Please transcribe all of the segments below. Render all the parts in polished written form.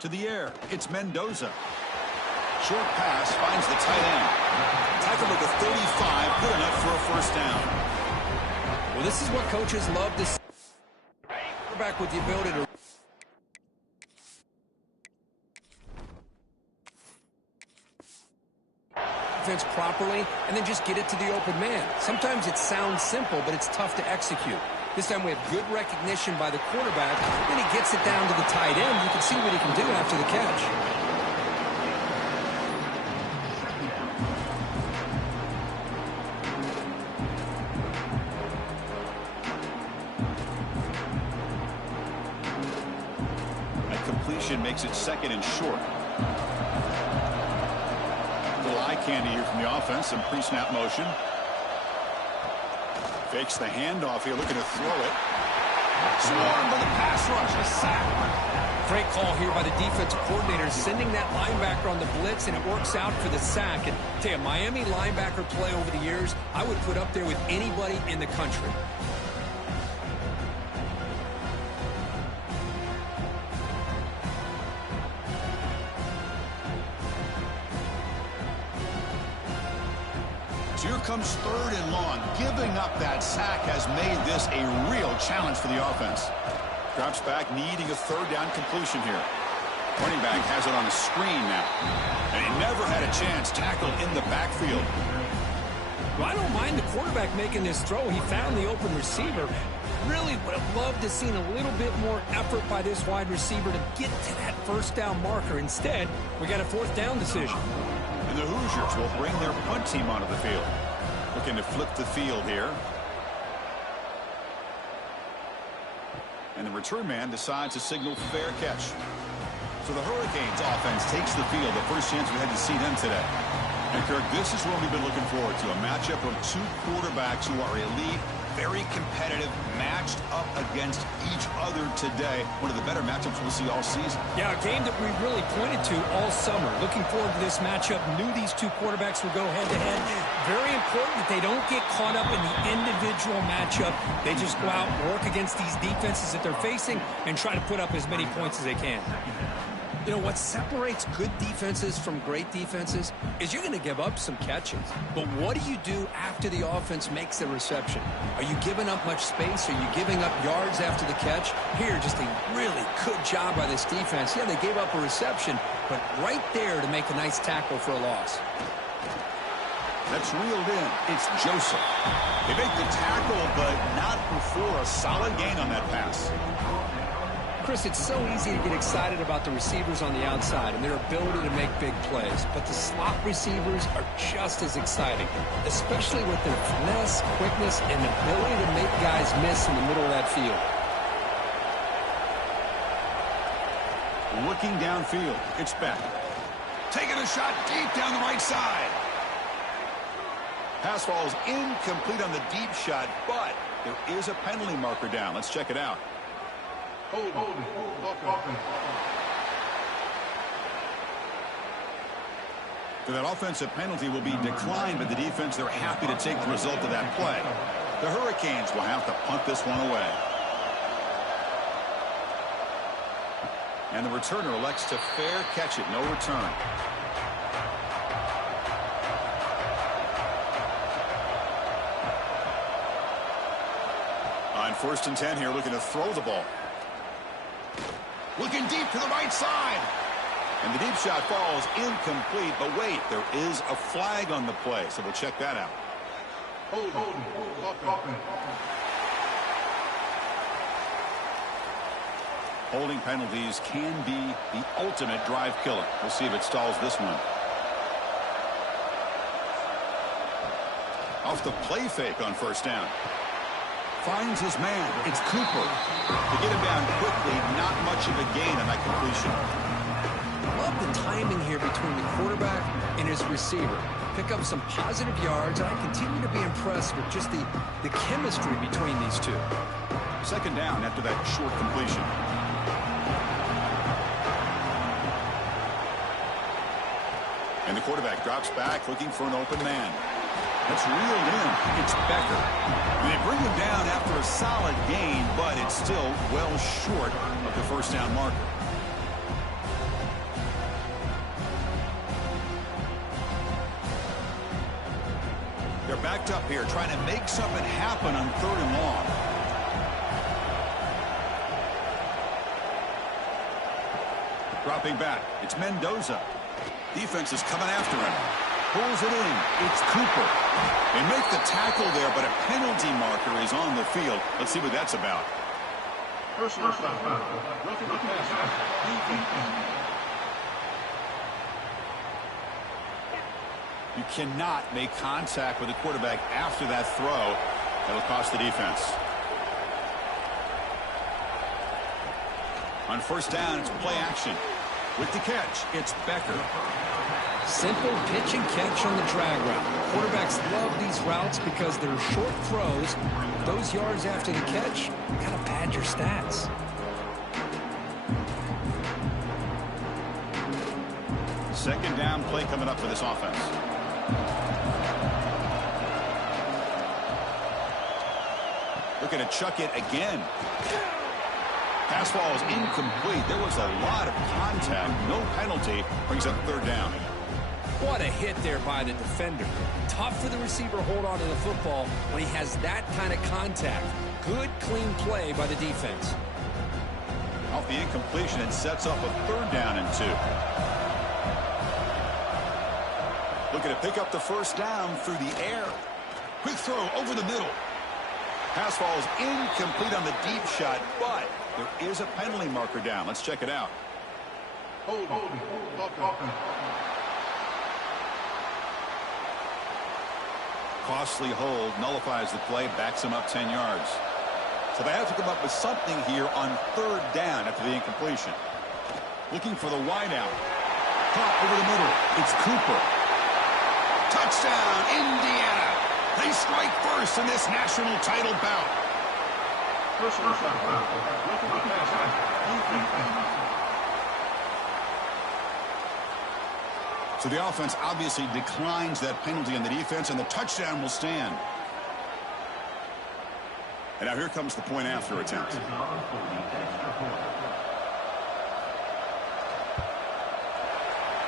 To the air, it's Mendoza. Short pass finds the tight end. Tackled at the 35, good enough for a first down. Well, this is what coaches love to see. Quarterback with the ability to defense properly and then just get it to the open man. Sometimes it sounds simple, but it's tough to execute. This time we have good recognition by the quarterback, then he gets it down to the tight end. You can see what he can do after the catch. That completion makes it second and short. Little eye candy here from the offense, some pre-snap motion. Fakes the handoff here, looking to throw it. Swarmed by the pass rush, a sack. Great call here by the defensive coordinator, sending that linebacker on the blitz, and it works out for the sack. And tell you, Miami linebacker play over the years, I would put up there with anybody in the country. So here comes third and long. Giving up that sack has made this a real challenge for the offense. Drops back, needing a third down completion here. Running back has it on a screen now. And he never had a chance. Tackled in the backfield. Well, I don't mind the quarterback making this throw. He found the open receiver. Really would have loved to seen a little bit more effort by this wide receiver to get to that first down marker. Instead, we got a fourth down decision. And the Hoosiers will bring their punt team onto the field. Looking to flip the field here. And the return man decides to signal fair catch. So the Hurricanes offense takes the field. The first chance we had to see them today. And Kirk, this is what we've been looking forward to. A matchup of two quarterbacks who are elite, very competitive, matched up against each other today. One of the better matchups we'll see all season. Yeah, a game that we really pointed to all summer. Looking forward to this matchup. Knew these two quarterbacks would go head-to-head. Very important that they don't get caught up in the individual matchup. They just go out and work against these defenses that they're facing and try to put up as many points as they can. You know, what separates good defenses from great defenses is you're going to give up some catches. But what do you do after the offense makes the reception? Are you giving up much space? Are you giving up yards after the catch? Here, just a really good job by this defense. Yeah, they gave up a reception, but right there to make a nice tackle for a loss. That's reeled in. It's Joseph. They make the tackle, but not before a solid gain on that pass. Chris, it's so easy to get excited about the receivers on the outside and their ability to make big plays, but the slot receivers are just as exciting, especially with their finesse, quickness, and ability to make guys miss in the middle of that field. Looking downfield, it's Beck. Taking a shot deep down the right side. Pass falls incomplete on the deep shot, but there is a penalty marker down. Let's check it out. So that offensive penalty will be declined by the defense. They're happy to take the result of that play. The Hurricanes will have to punt this one away. And the returner elects to fair catch it. No return. On 1st and 10 here, looking to throw the ball. Looking deep to the right side. And the deep shot falls incomplete. But wait, there is a flag on the play, so we'll check that out. Holding penalties can be the ultimate drive killer. We'll see if it stalls this one. Off the play fake on 1st down. Finds his man. It's Cooper. To get him down quickly, not much of a gain on that completion. Love the timing here between the quarterback and his receiver. Pick up some positive yards, and I continue to be impressed with just the chemistry between these two. 2nd down after that short completion. And the quarterback drops back looking for an open man. That's reeled in. It's Becker. And they bring him down after a solid gain, but it's still well short of the 1st down marker. stacked up here, trying to make something happen on 3rd and long. Dropping back, it's Mendoza. Defense is coming after him. Pulls it in. It's Cooper. They make the tackle there, but a penalty marker is on the field. Let's see what that's about. Personal foul. You cannot make contact with the quarterback after that throw. That'll cost the defense. On 1st down, it's play action. With the catch, it's Becker. Simple pitch and catch on the drag route. Quarterbacks love these routes because they're short throws. Those yards after the catch kind of pad your stats. Second down play coming up for this offense. Looking to chuck it again. Pass ball is incomplete. There was a lot of contact. No penalty. Brings up 3rd down. What a hit there by the defender. Tough for the receiver to hold on to the football when he has that kind of contact. Good, clean play by the defense. Off the incompletion, it sets up a 3rd down and 2. Looking to pick up the 1st down through the air. Quick throw over the middle. Pass ball is incomplete on the deep shot, but there is a penalty marker down. Let's check it out. Costly hold, nullifies the play, backs him up 10 yards. So they have to come up with something here on 3rd down after the incompletion. Looking for the wideout. Caught over the middle. It's Cooper. Touchdown, Indiana. They strike first in this national title bout. So the offense obviously declines that penalty on the defense, and the touchdown will stand. And now here comes the point after attempt.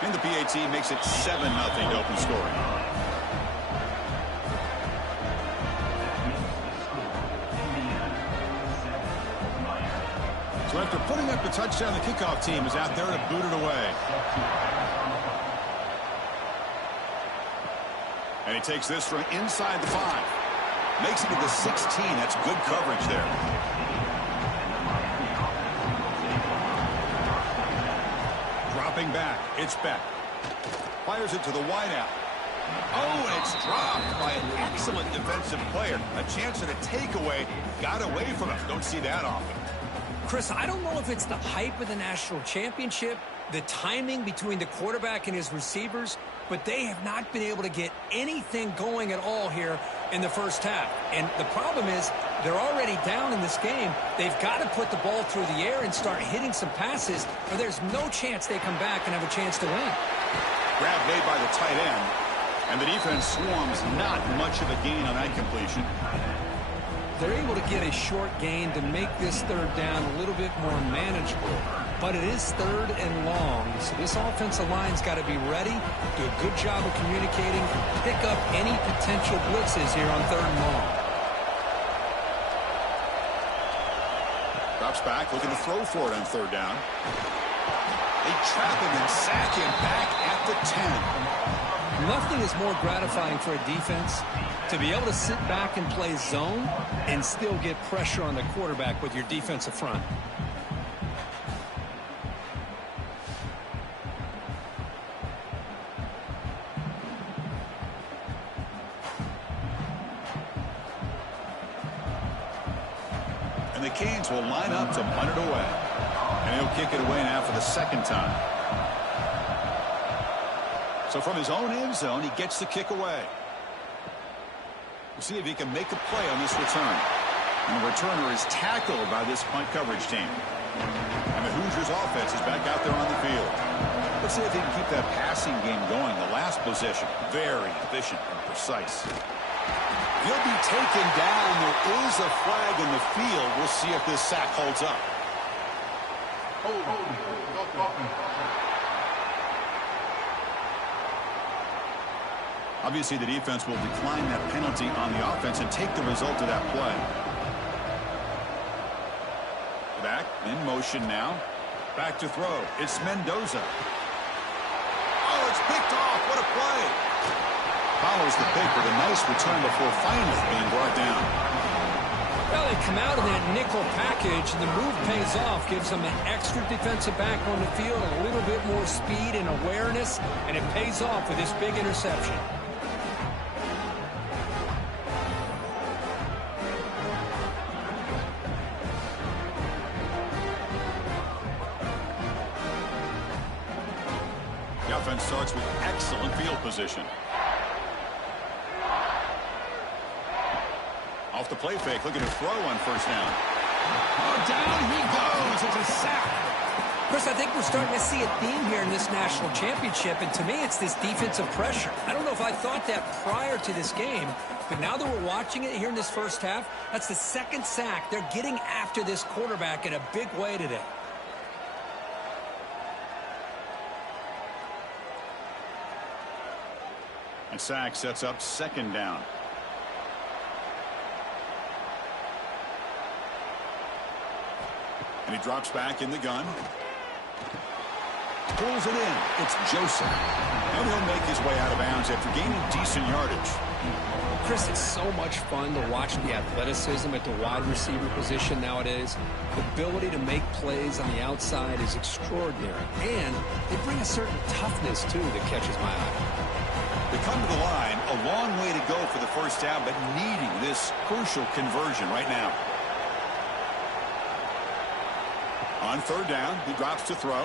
And the PAT makes it 7-0 to open scoring. So after putting up the touchdown, the kickoff team is out there to boot it away. And he takes this from inside the 5. Makes it to the 16. That's good coverage there. Dropping back. It's Beck. Fires it to the wideout. Oh, and it's dropped by an excellent defensive player. A chance at a takeaway. Got away from him. Don't see that often. Chris, I don't know if it's the hype of the national championship, the timing between the quarterback and his receivers, but they have not been able to get anything going at all here in the first half. And the problem is they're already down in this game. They've got to put the ball through the air and start hitting some passes, or there's no chance they come back and have a chance to win. Grab made by the tight end, and the defense swarms. Not much of a gain on that completion. They're able to get a short gain to make this 3rd down a little bit more manageable. But it is 3rd and long, so this offensive line's got to be ready, do a good job of communicating, pick up any potential blitzes here on 3rd and long. Drops back, looking to throw for it on 3rd down. They trap him and sack him back at the 10. Nothing is more gratifying for a defense to be able to sit back and play zone and still get pressure on the quarterback with your defensive front. And the Canes will line up to punt it away. And he'll kick it away now for the 2nd time. So from his own end zone, he gets the kick away. We'll see if he can make a play on this return. And the returner is tackled by this punt coverage team. And the Hoosiers offense is back out there on the field. Let's see if he can keep that passing game going. The last possession, very efficient and precise. He'll be taken down. There is a flag in the field. We'll see if this sack holds up. Obviously, the defense will decline that penalty on the offense and take the result of that play. Back in motion now. Back to throw. It's Mendoza. Oh, it's picked off. What a play. Follows the pick with a nice return before finally being brought down. Well, they come out of that nickel package, and the move pays off, gives them an extra defensive back on the field, a little bit more speed and awareness, and it pays off with this big interception. The offense starts with excellent field position. Off the play fake, looking to throw on first down. Oh, down he goes. It's a sack. Chris, I think we're starting to see a theme here in this national championship, and to me it's this defensive pressure. I don't know if I thought that prior to this game, but now that we're watching it here in this first half, that's the second sack. They're getting after this quarterback in a big way today. And sack sets up second down. And he drops back in the gun. Pulls it in. It's Joseph. And he'll make his way out of bounds after gaining decent yardage. Chris, it's so much fun to watch the athleticism at the wide receiver position nowadays. The ability to make plays on the outside is extraordinary. And they bring a certain toughness, too, that catches my eye. They come to the line, a long way to go for the first down, but needing this crucial conversion right now. On third down, he drops to throw.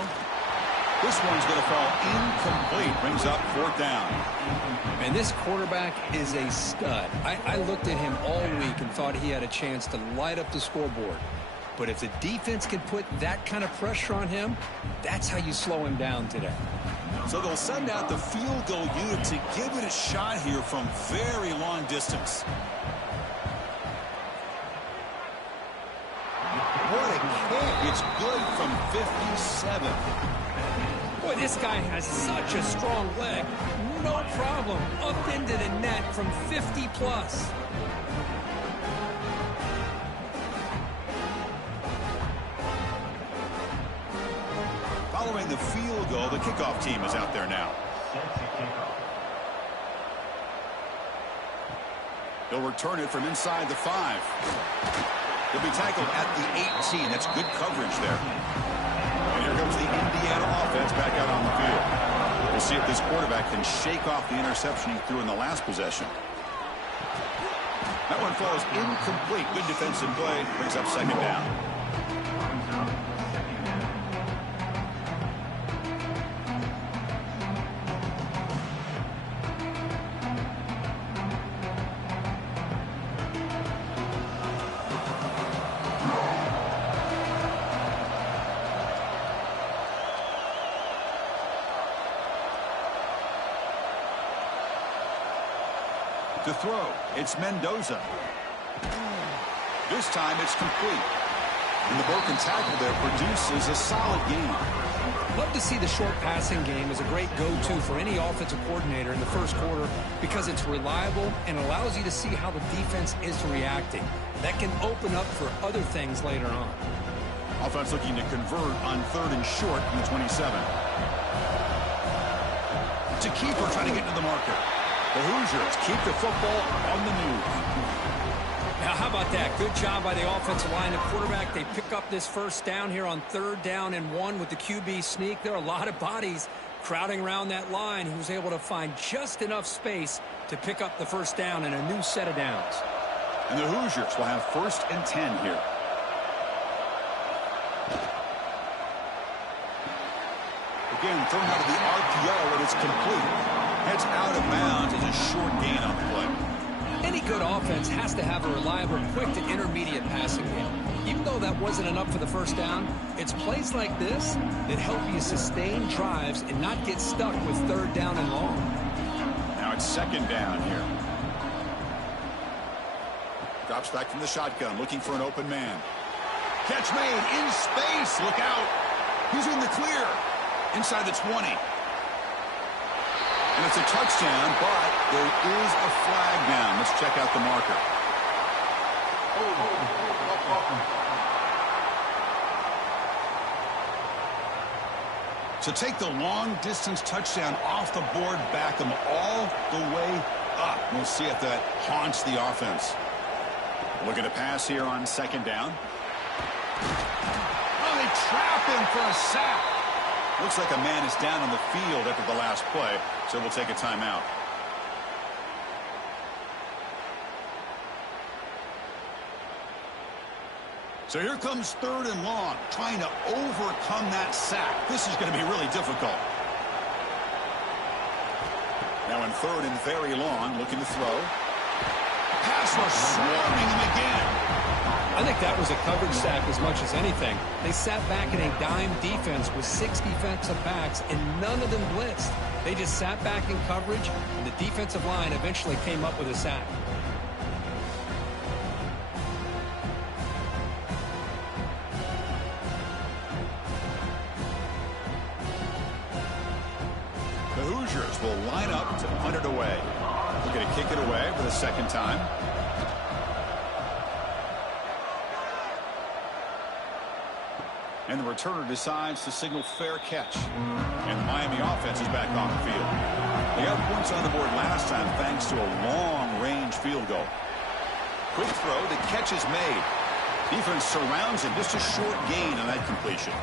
This one's going to fall incomplete. Brings up fourth down. And this quarterback is a stud. I looked at him all week and thought he had a chance to light up the scoreboard. But if the defense can put that kind of pressure on him, that's how you slow him down today. So they'll send out the field goal unit to give it a shot here from very long distance. What a kick. It's good from 57. Boy, this guy has such a strong leg. No problem. Up into the net from 50 plus. Following the field goal, the kickoff team is out there now. They'll return it from inside the 5. He'll be tackled at the 18. That's good coverage there. And here comes the Indiana offense back out on the field. We'll see if this quarterback can shake off the interception he threw in the last possession. That one falls incomplete. Good defensive play. Brings up second down. To throw, it's Mendoza. This time it's complete. And the broken tackle there produces a solid gain. Love to see the short passing game as a great go-to for any offensive coordinator in the first quarter because it's reliable and allows you to see how the defense is reacting. That can open up for other things later on. Offense looking to convert on third and short from the 27. It's a keeper trying to get into the marker. The Hoosiers keep the football on the move. Now, how about that? Good job by the offensive line and quarterback. They pick up this first down here on third down and 1 with the QB sneak. There are a lot of bodies crowding around that line who was able to find just enough space to pick up the first down and a new set of downs. And the Hoosiers will have first and 10 here. Again, thrown out of the RPO, and it's complete. Heads out of bounds as a short gain on the play. Any good offense has to have a reliable, quick to intermediate passing game. Even though that wasn't enough for the first down, it's plays like this that help you sustain drives and not get stuck with third down and long. Now it's second down here. Drops back from the shotgun, looking for an open man. Catch made in space. Look out. He's in the clear. Inside the 20. And it's a touchdown, but There is a flag down. Let's check out the marker. So take the long-distance touchdown off the board, back them all the way up. We'll see if that haunts the offense. Look at a pass here on second down. Oh, they trap him for a sack. Looks like a man is down on the field after the last play, so we'll take a timeout. So here comes third and long, trying to overcome that sack. This is going to be really difficult. Now in third and very long, looking to throw. Pass rush swarming him again. I think that was a coverage sack as much as anything. They sat back in a dime defense with 6 defensive backs, and none of them blitzed. They just sat back in coverage, and the defensive line eventually came up with a sack. The Hoosiers will line up to punt it away. They're going to kick it away for the second time. And the returner decides to signal fair catch. And the Miami offense is back on the field. They got points on the board last time thanks to a long-range field goal. Quick throw, the catch is made. Defense surrounds him, just a short gain on that completion.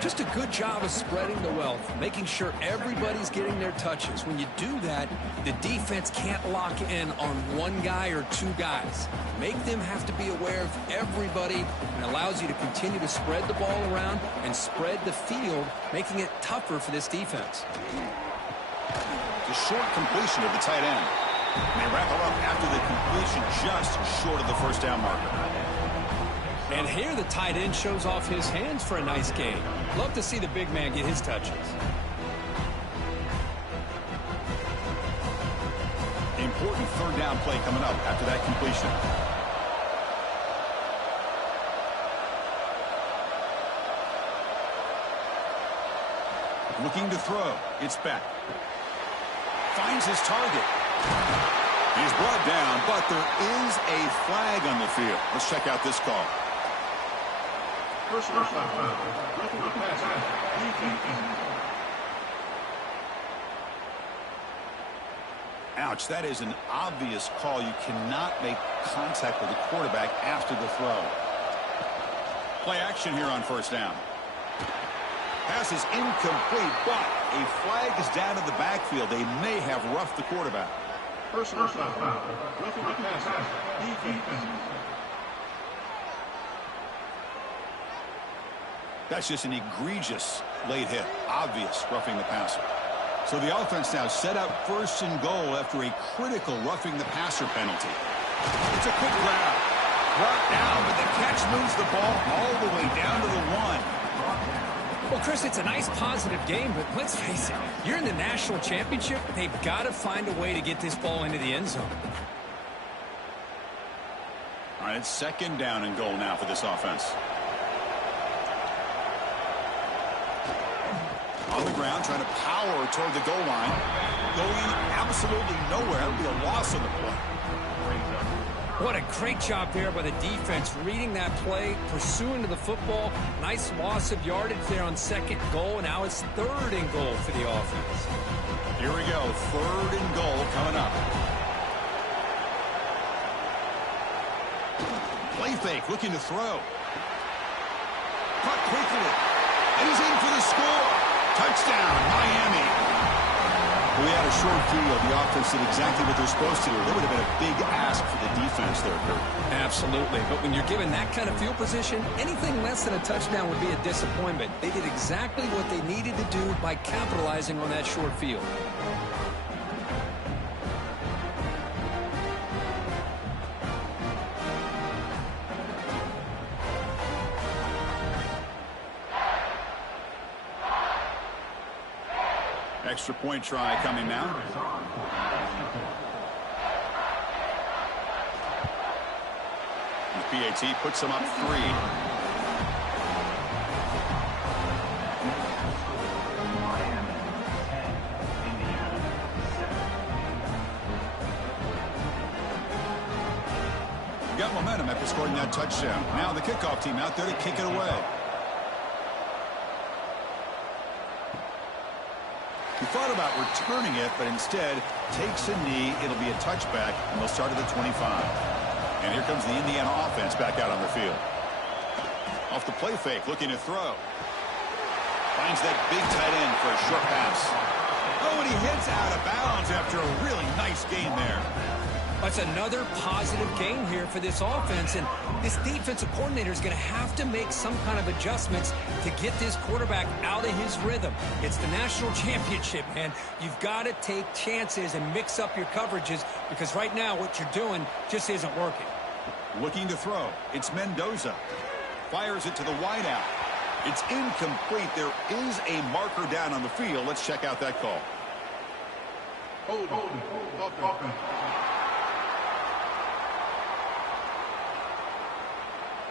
Just a good job of spreading the wealth, making sure everybody's getting their touches. When you do that, the defense can't lock in on one guy or two guys. Make them have to be aware of everybody, and allows you to continue to spread the ball around and spread the field, making it tougher for this defense. The short completion of the tight end. And they wrap it up after the completion just short of the first down marker. And here the tight end shows off his hands for a nice gain. Love to see the big man get his touches. Important third down play coming up after that completion. Looking to throw. It's back. Finds his target. He's brought down, but there is a flag on the field. Let's check out this call. Personal foul. Ouch, that is an obvious call. You cannot make contact with the quarterback after the throw. Play action here on first down. Pass is incomplete, but a flag is down in the backfield. They may have roughed the quarterback. Personal foul. Roughing the passer. That's just an egregious late hit. Obvious roughing the passer. So the offense now set up first and goal after a critical roughing the passer penalty. It's a quick grab. Brought down, but the catch moves the ball all the way down to the 1. Well, Chris, it's a nice positive game, but let's face it, you're in the national championship. They've got to find a way to get this ball into the end zone. All right, it's second down and goal now for this offense. On the ground, trying to power toward the goal line. Going absolutely nowhere. It'll be a loss on the play. What a great job there by the defense, reading that play, pursuing to the football. Nice loss of yardage there on second goal. Now it's third and goal for the offense. Here we go. Third and goal coming up. Play fake, looking to throw. Caught quickly. And he's in for the score. Touchdown, Miami. We had a short field. The offense did exactly what they're supposed to do. That would have been a big ask for the defense there, Kurt. Absolutely. But when you're given that kind of field position, anything less than a touchdown would be a disappointment. They did exactly what they needed to do by capitalizing on that short field. Extra point try coming now. The PAT puts them up 3. time after scoring that touchdown. Now the kickoff team out there to kick it away. He thought about returning it, but instead takes a knee. It'll be a touchback, and they'll start at the 25. And here comes the Indiana offense back out on the field. Off the play fake, looking to throw. Finds that big tight end for a short pass. Oh, and he hits out of bounds after a really nice gain there. That's another positive game here for this offense, and this defensive coordinator is going to have to make some kind of adjustments to get this quarterback out of his rhythm. It's the national championship, man. You've got to take chances and mix up your coverages because right now what you're doing just isn't working. Looking to throw. It's Mendoza. Fires it to the wideout. It's incomplete. There is a marker down on the field. Let's check out that call. Hold.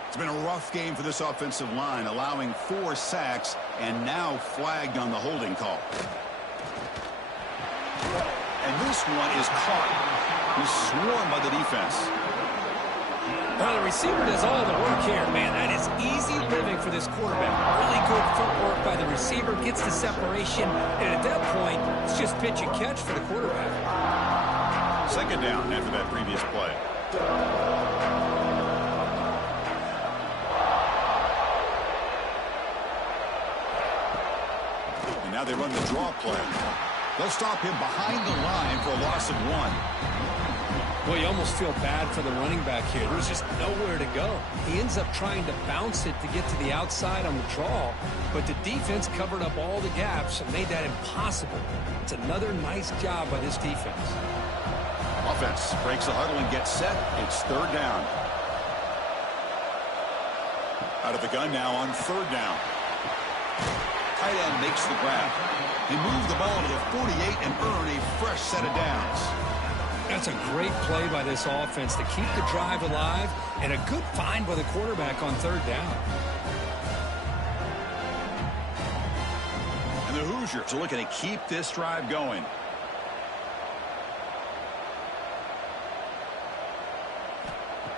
It's been a rough game for this offensive line, allowing 4 sacks and now flagged on the holding call. And this one is caught. He's swarmed by the defense. Well, the receiver does all the work here, man. That is easy living for this quarterback. Really good footwork by the receiver, gets the separation, and at that point, it's just pitch and catch for the quarterback. Second down after that previous play. And now they run the draw play. They'll stop him behind the line for a loss of 1. Well, you almost feel bad for the running back here. There's just nowhere to go. He ends up trying to bounce it to get to the outside on the draw, but the defense covered up all the gaps and made that impossible. It's another nice job by this defense. Offense breaks the huddle and gets set. It's third down. Out of the gun now on third down. Tight end makes the grab. They move the ball to the 48 and earn a fresh set of downs. That's a great play by this offense to keep the drive alive and a good find by the quarterback on third down. And the Hoosiers are looking to keep this drive going.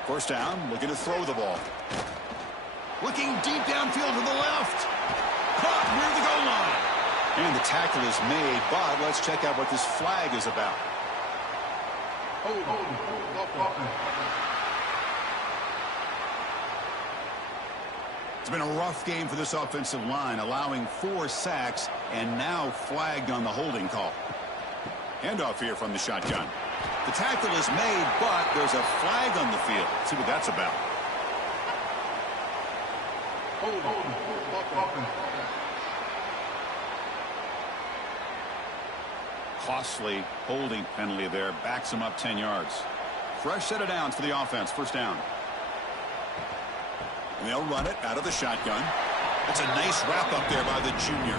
First down, looking to throw the ball. Looking deep downfield to the left. Caught near the goal line. And the tackle is made, but let's check out what this flag is about. It's been a rough game for this offensive line, allowing 4 sacks and now flagged on the holding call. Handoff here from the shotgun. The tackle is made, but there's a flag on the field. Let's see what that's about. Costly holding penalty there. Backs him up 10 yards. Fresh set of downs for the offense. First down. And they'll run it out of the shotgun. That's a nice wrap up there by the junior.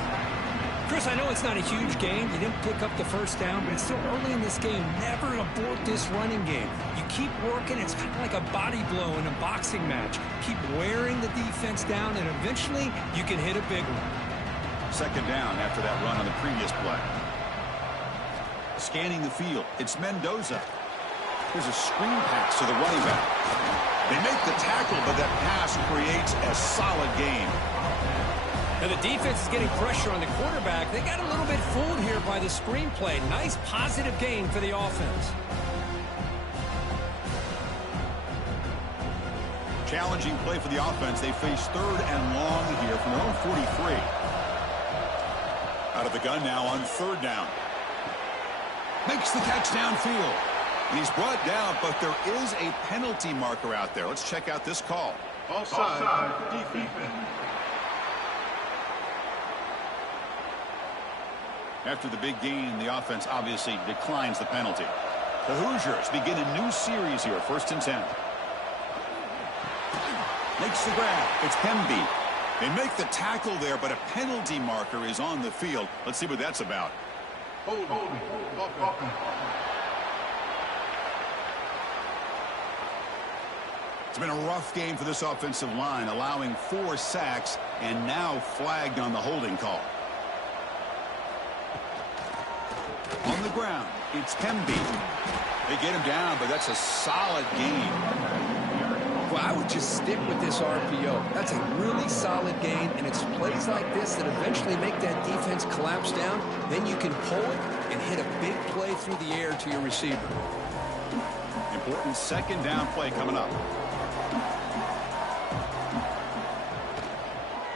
Chris, I know it's not a huge game. You didn't pick up the first down, but it's still early in this game. Never abort this running game. You keep working. It's kind of like a body blow in a boxing match. Keep wearing the defense down, and eventually you can hit a big one. Second down after that run on the previous play. Scanning the field. It's Mendoza. Here's a screen pass to the running back. They make the tackle, but that pass creates a solid gain. And the defense is getting pressure on the quarterback. They got a little bit fooled here by the screenplay. Nice positive gain for the offense. Challenging play for the offense. They face third and long here from their own 43. Out of the gun now on third down. Makes the catch downfield. He's brought down, but there is a penalty marker out there. Let's check out this call. Offside, defense. After the big gain, the offense obviously declines the penalty. The Hoosiers begin a new series here, 1st and 10. Makes the grab. It's Hemby. They make the tackle there, but a penalty marker is on the field. Let's see what that's about. Hold. It's been a rough game for this offensive line, allowing 4 sacks and now flagged on the holding call. On the ground, it's Hemby. They get him down, but that's a solid gain. I would just stick with this RPO. That's a really solid gain, and it's plays like this that eventually make that defense collapse down. Then you can pull it and hit a big play through the air to your receiver. Important second down play coming up.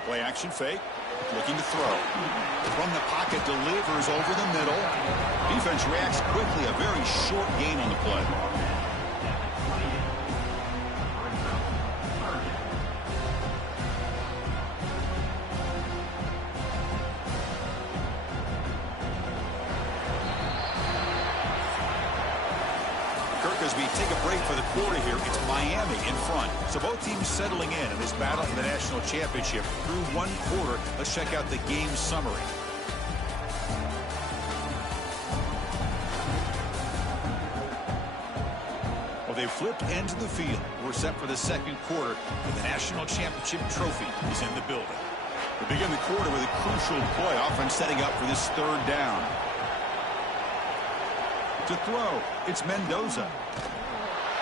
Play action fake. Looking to throw. From the pocket, delivers over the middle. Defense reacts quickly. A very short gain on the play. As we take a break for the quarter here, it's Miami in front. So both teams settling in this battle for the national championship through one quarter. Let's check out the game summary. Well, they've flipped into the field. We're set for the second quarter, and the national championship trophy is in the building. We begin the quarter with a crucial play. Offense setting up for this third down. To throw, it's Mendoza.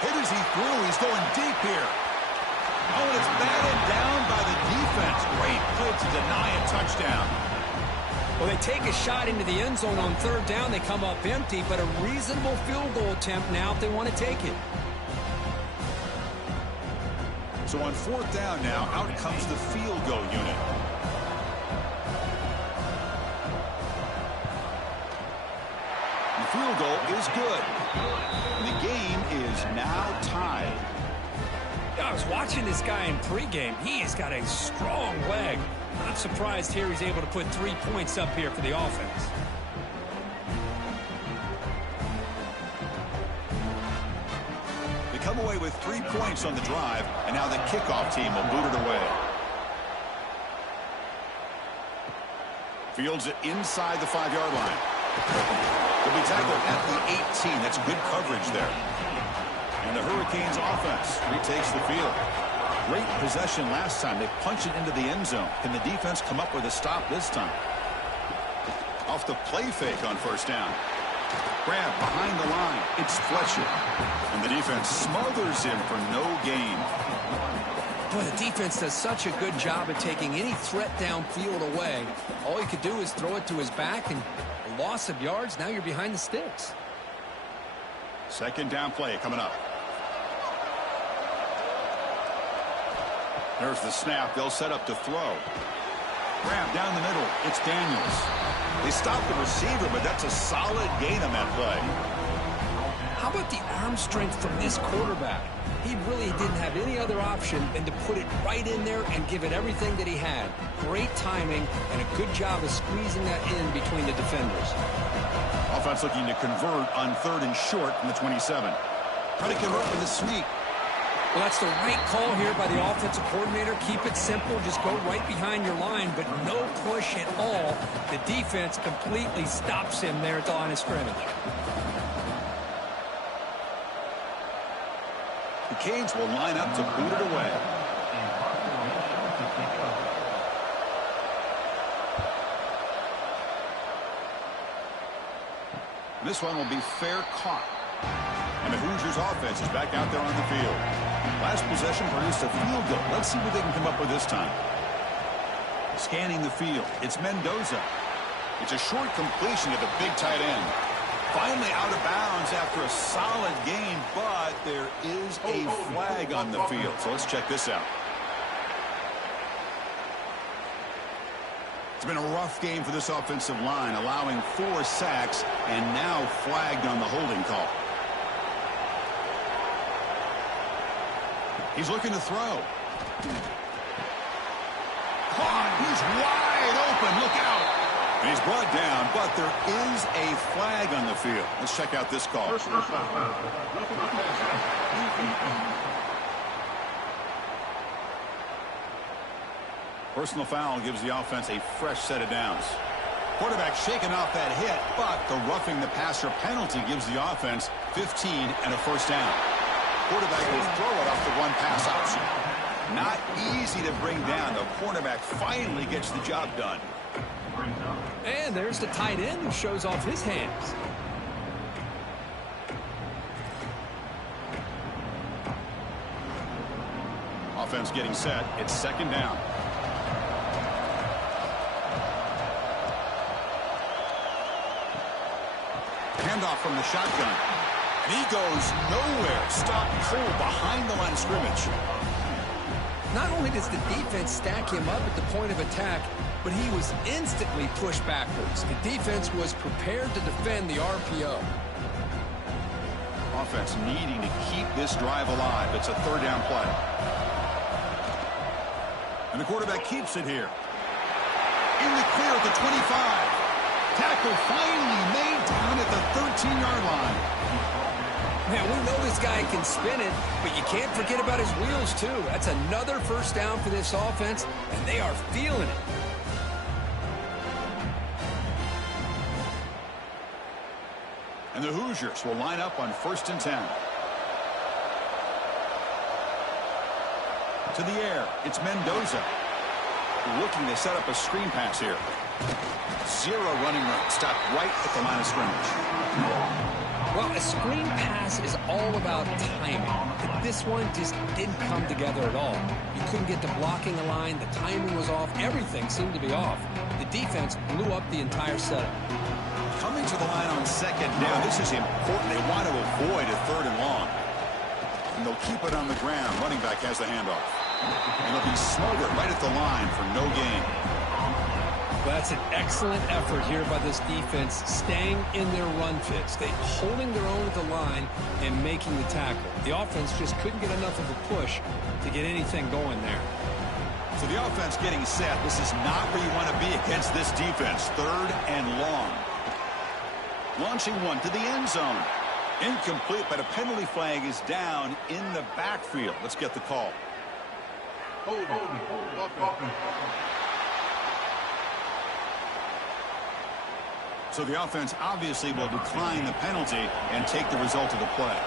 Hit as he threw. He's going deep here. Oh, and it's batted down by the defense. Great play to deny a touchdown. Well, they take a shot into the end zone on third down. They come up empty, but a reasonable field goal attempt now if they want to take it. So on fourth down now, out comes the field goal unit. Field goal is good. The game is now tied. I was watching this guy in pregame. He has got a strong leg. Not surprised here he's able to put 3 points up here for the offense. They come away with 3 points on the drive, and now the kickoff team will boot it away. Fields it inside the 5-yard line. He'll be tackled at the 18. That's good coverage there. And the Hurricanes offense retakes the field. Great possession last time. They punch it into the end zone. Can the defense come up with a stop this time? Off the play fake on first down. Grab behind the line. It's Fletcher. And the defense smothers him for no gain. Boy, the defense does such a good job at taking any threat downfield away. All you could do is throw it to his back, and a loss of yards, now you're behind the sticks. Second down play coming up. There's the snap. They'll set up to throw. Grab down the middle. It's Daniels. They stop the receiver, but that's a solid gain on that play. How about the arm strength from this quarterback? He really didn't have any other option than to put it right in there and give it everything that he had. Great timing and a good job of squeezing that in between the defenders. Offense looking to convert on third and short from the 27. Trying to convert with a sneak. Well, that's the right call here by the offensive coordinator. Keep it simple. Just go right behind your line, but no push at all. The defense completely stops him there at the line of scrimmage. The Canes will line up to boot it away. This one will be fair caught. And the Hoosiers offense is back out there on the field. Last possession produced a field goal. Let's see what they can come up with this time. Scanning the field. It's Mendoza. It's a short completion to the big tight end. Finally out of bounds after a solid game, but there is a flag on the field. So let's check this out. It's been a rough game for this offensive line, allowing 4 sacks and now flagged on the holding call. He's looking to throw. Caught. He's wide open. Look out. And he's brought down, but there is a flag on the field. Let's check out this call. Personal foul gives the offense a fresh set of downs. Quarterback shaking off that hit, but the roughing the passer penalty gives the offense 15 and a first down. Quarterback will throw it off the one pass option. Not easy to bring down. The cornerback finally gets the job done. And there's the tight end who shows off his hands. offense getting set. It's second down. Handoff from the shotgun. And he goes nowhere. Stopped cold behind the line of scrimmage. Not only does the defense stack him up at the point of attack, but he was instantly pushed backwards. The defense was prepared to defend the RPO. Offense needing to keep this drive alive. It's a third down play. And the quarterback keeps it here. In the clear at the 25. Tackle finally made down at the 13-yard line. Man, we know this guy can spin it, but you can't forget about his wheels, too. That's another first down for this offense, and they are feeling it. And the Hoosiers will line up on 1st and 10. To the air, it's Mendoza. Looking to set up a screen pass here. Zero running room. Stopped right at the line of scrimmage. Well, a screen pass is all about timing. But this one just didn't come together at all. You couldn't get the blocking line. The timing was off. Everything seemed to be off. The defense blew up the entire setup. Coming to the line on second down. This is important. They want to avoid a third and long. And they'll keep it on the ground. Running back has the handoff. And they'll be smothered right at the line for no gain. Well, that's an excellent effort here by this defense, staying in their run fits. They holding their own at the line and making the tackle. The offense just couldn't get enough of a push to get anything going there. So the offense getting set. This is not where you want to be against this defense. Third and long. Launching one to the end zone. Incomplete, but a penalty flag is down in the backfield. Let's get the call. Hold. So the offense obviously will decline the penalty and take the result of the play.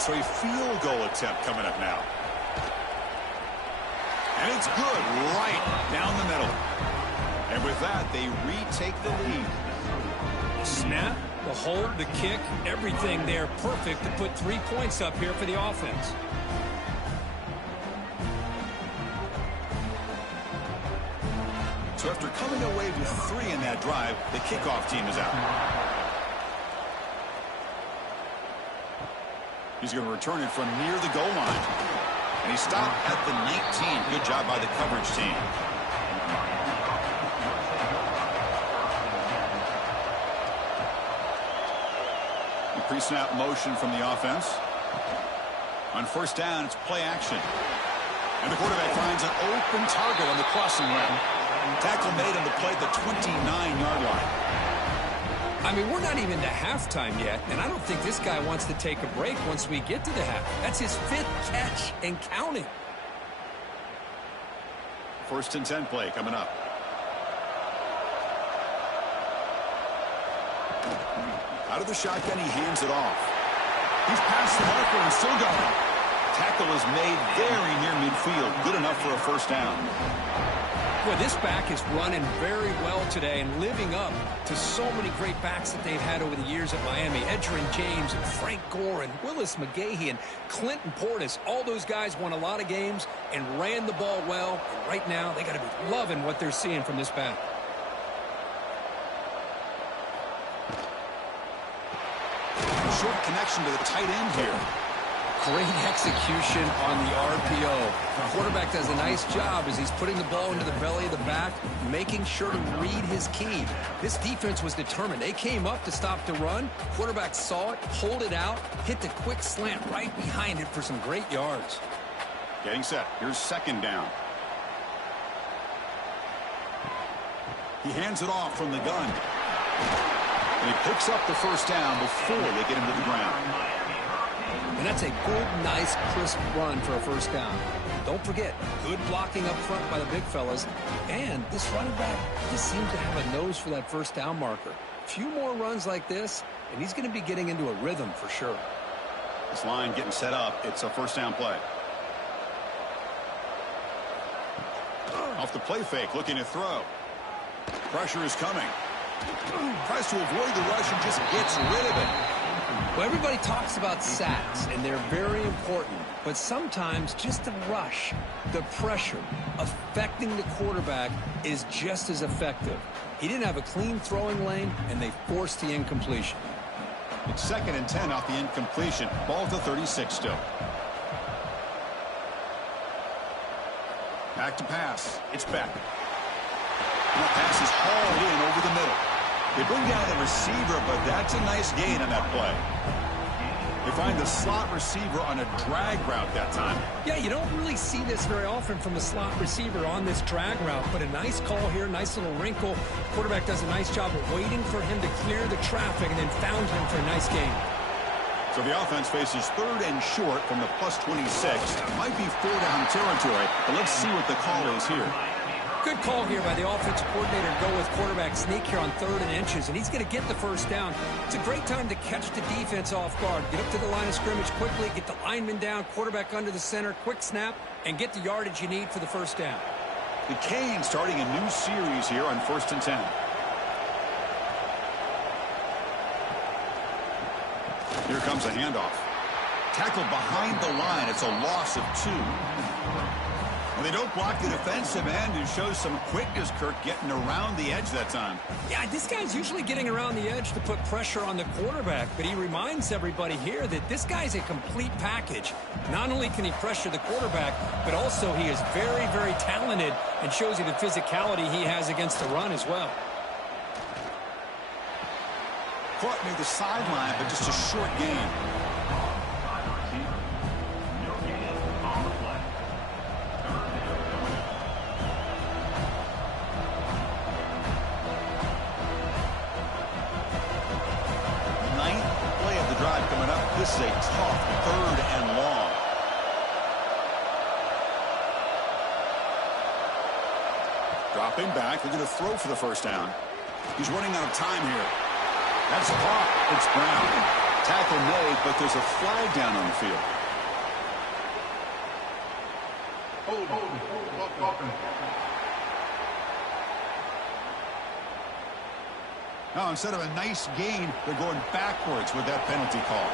So a field goal attempt coming up now. And it's good right down the middle. And with that, they retake the lead. Snap, the hold, the kick, everything there perfect to put 3 points up here for the offense. So after coming away with 3 in that drive, the kickoff team is out. He's going to return it from near the goal line. And he stopped at the 19. Good job by the coverage team. The pre-snap motion from the offense. On 1st down, it's play action. And the quarterback finds an open target on the crossing route. Tackle made on the play at the 29-yard line. I mean, we're not even to halftime yet, and I don't think this guy wants to take a break once we get to the half. That's his 5th catch and counting. 1st and 10 play coming up. Out of the shotgun, he hands it off. He's past the marker and still going. Tackle is made very near midfield. Good enough for a 1st down. Boy, this back is running very well today and living up to so many great backs that they've had over the years at Miami. Edgerrin James and Frank Gore and Willis McGahee and Clinton Portis. All those guys won a lot of games and ran the ball well. And right now, they got to be loving what they're seeing from this back. Short connection to the tight end here. Great execution on the RPO. The quarterback does a nice job as he's putting the ball into the belly of the back, making sure to read his key. This defense was determined. They came up to stop the run. Quarterback saw it, pulled it out, hit the quick slant right behind it for some great yards. Getting set. Here's 2nd down. He hands it off from the gun. And he picks up the 1st down before they get him to the ground. And that's a good, nice, crisp run for a 1st down. Don't forget, good blocking up front by the big fellas. And this running back just seems to have a nose for that 1st down marker. A few more runs like this, and he's going to be getting into a rhythm for sure. This line getting set up. It's a 1st down play. Off the play fake, looking to throw. Pressure is coming. Tries to avoid the rush and just gets rid of it. Well, everybody talks about sacks, and they're very important. But sometimes just the rush, the pressure, affecting the quarterback is just as effective. He didn't have a clean throwing lane, and they forced the incompletion. It's 2nd and 10 off the incompletion. Ball to 36 still. Back to pass. It's Beck. And the pass is hauled in over the middle. They bring down the receiver, but that's a nice gain on that play. They find the slot receiver on a drag route that time. Yeah, you don't really see this very often from a slot receiver on this drag route, but a nice call here, nice little wrinkle. Quarterback does a nice job of waiting for him to clear the traffic and then found him for a nice gain. So the offense faces 3rd and short from the +26. Might be 4-down territory, but let's see what the call is here. Good call here by the offensive coordinator to go with quarterback sneak here on 3rd and inches, and he's going to get the first down. It's a great time to catch the defense off guard. Get up to the line of scrimmage quickly, get the lineman down, quarterback under the center, quick snap, and get the yardage you need for the first down. The Canes starting a new series here on 1st and 10. Here comes a handoff. Tackled behind the line. It's a loss of 2. And they don't block the defensive end, who shows some quickness, Kirk, getting around the edge that time. Yeah, this guy's usually getting around the edge to put pressure on the quarterback, but he reminds everybody here that this guy's a complete package. Not only can he pressure the quarterback, but also he is very, very talented and shows you the physicality he has against the run as well. Caught near the sideline, but just a short gain. This is a tough 3rd and long. Dropping back. They're going to throw for the first down. He's running out of time here. That's a block. It's Brown. Tackle made, but there's a flag down on the field. Now, instead of a nice gain, they're going backwards with that penalty call.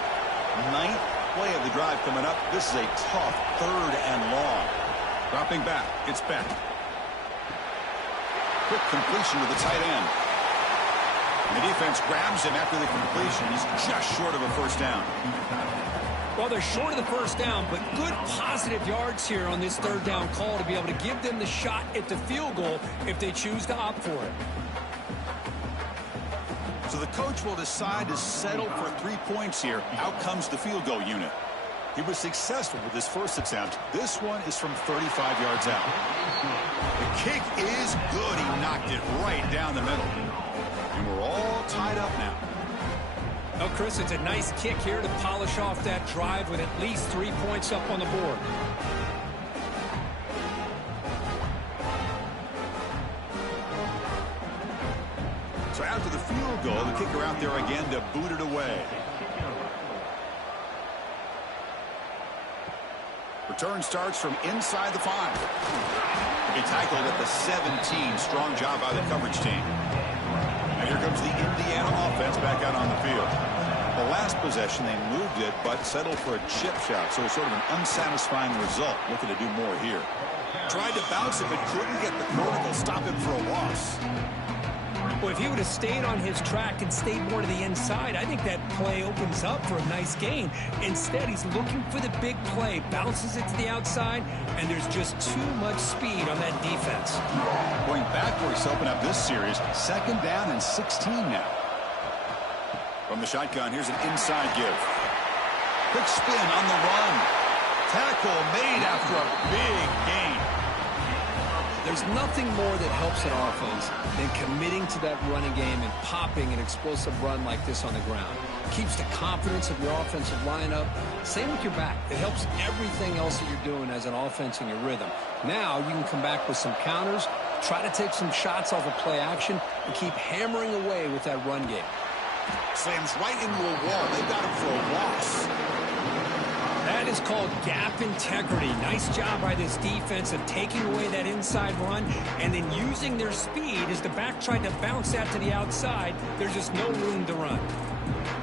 9th play of the drive coming up. This is a tough 3rd and long. Dropping back. It's Beck. Quick completion to the tight end. And the defense grabs him after the completion. He's just short of a first down. Well, they're short of the first down, but good positive yards here on this 3rd down call to be able to give them the shot at the field goal if they choose to opt for it. So the coach will decide to settle for 3 points here. Out comes the field goal unit. He was successful with his first attempt. This one is from 35 yards out. The kick is good. He knocked it right down the middle. And we're all tied up now. Oh, Chris, it's a nice kick here to polish off that drive with at least 3 points up on the board. So after the field goal, the kicker out there again to boot it away. Return starts from inside the 5. He tackled at the 17. Strong job by the coverage team. And here comes the Indiana offense back out on the field. The last possession, they moved it, but settled for a chip shot. So it's sort of an unsatisfying result. Looking to do more here. Tried to bounce it, but couldn't get the corner to stop him for a loss. Well, if he would have stayed on his track and stayed more to the inside, I think that play opens up for a nice gain. Instead, he's looking for the big play, bounces it to the outside, and there's just too much speed on that defense. Going backwards to open up this series, 2nd down and 16 now. From the shotgun, here's an inside give. Quick spin on the run. Tackle made after a big gain. There's nothing more that helps an offense than committing to that running game and popping an explosive run like this on the ground. It keeps the confidence of your offensive lineup. Same with your back. It helps everything else that you're doing as an offense in your rhythm. Now you can come back with some counters, try to take some shots off of play action, and keep hammering away with that run game. Slams right into a wall. They got him for a loss. That is called gap integrity. Nice job by this defense of taking away that inside run and then using their speed as the back tried to bounce that to the outside. There's just no room to run.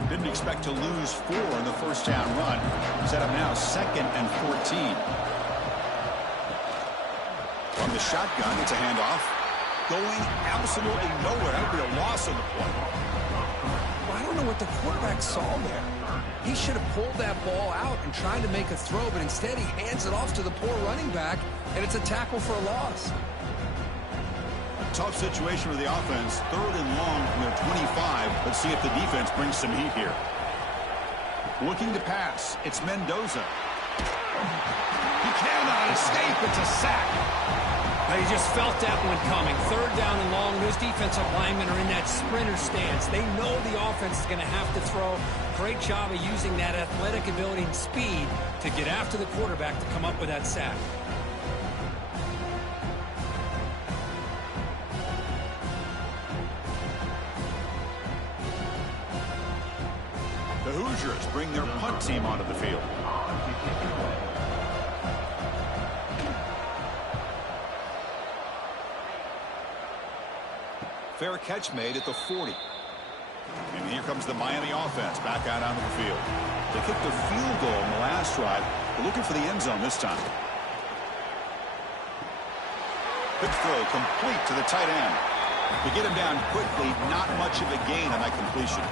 Didn't expect to lose 4 in the first down run. Set up now 2nd and 14. From the shotgun, it's a handoff. Going absolutely nowhere. That would be a loss on the play. Well, I don't know what the quarterback saw there. He should have pulled that ball out and tried to make a throw, but instead he hands it off to the poor running back, and it's a tackle for a loss. Tough situation for the offense. 3rd and long from their 25. Let's see if the defense brings some heat here. Looking to pass. It's Mendoza. He cannot escape. It's a sack. He just felt that one coming. 3rd down and long. Those defensive linemen are in that sprinter stance. They know the offense is going to have to throw. Great job of using that athletic ability and speed to get after the quarterback to come up with that sack. The Hoosiers bring their punt team onto the field. Fair catch made at the 40. And here comes the Miami offense back out onto the field. They kicked a field goal in the last drive. They're looking for the end zone this time. Good throw, complete to the tight end. To get him down quickly, not much of a gain on that completion.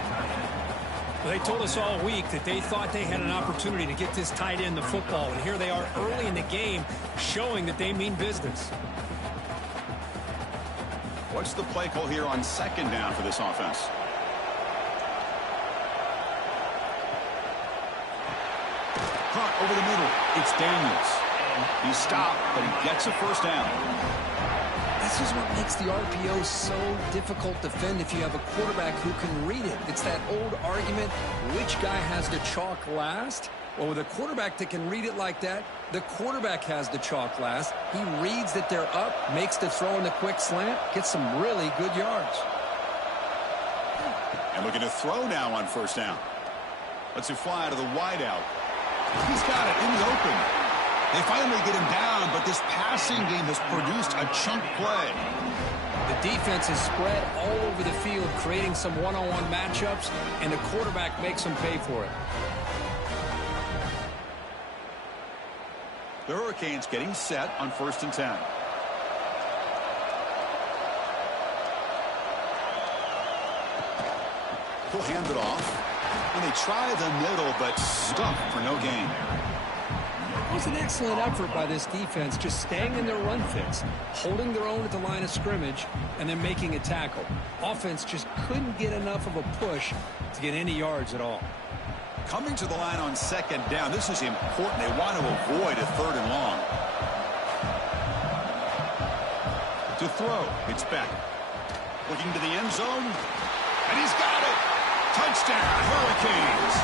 Well, they told us all week that they thought they had an opportunity to get this tight end the football, and here they are early in the game showing that they mean business. What's the play call here on 2nd down for this offense? Hunt over the middle. It's Daniels. He's stopped, but he gets a first down. This is what makes the RPO so difficult to defend if you have a quarterback who can read it. It's that old argument, which guy has the chalk last? Well, with a quarterback that can read it like that, the quarterback has the chalk last. He reads that they're up, makes the throw in the quick slant, gets some really good yards. And looking to throw now on first down. Lets it fly to the wideout. He's got it in the open. They finally get him down, but this passing game has produced a chunk play. The defense is spread all over the field, creating some one-on-one matchups, and the quarterback makes them pay for it. The Hurricanes getting set on 1st and 10. He'll hand it off. And they try the middle, but stuffed for no gain. It was an excellent effort by this defense, just staying in their run fix, holding their own at the line of scrimmage, and then making a tackle. Offense just couldn't get enough of a push to get any yards at all. Coming to the line on 2nd down. This is important. They want to avoid a 3rd and long. To throw, it's Beck. Looking to the end zone. And he's got it. Touchdown, Hurricanes.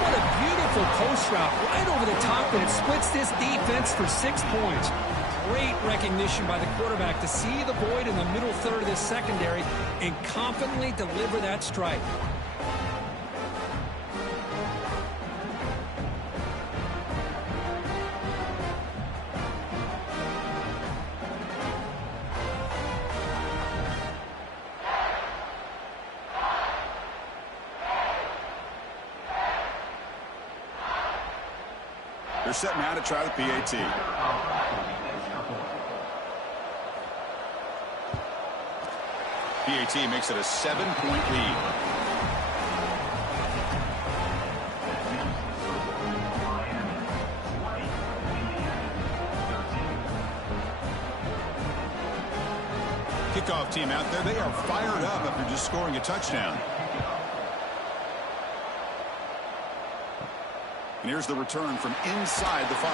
What a beautiful post route right over the top, and it splits this defense for 6 points. Great recognition by the quarterback to see the void in the middle third of this secondary and confidently deliver that strike. They're set now to try the PAT. PAT makes it a 7-point lead. Kickoff team out there. They are fired up after just scoring a touchdown. And here's the return from inside the 5.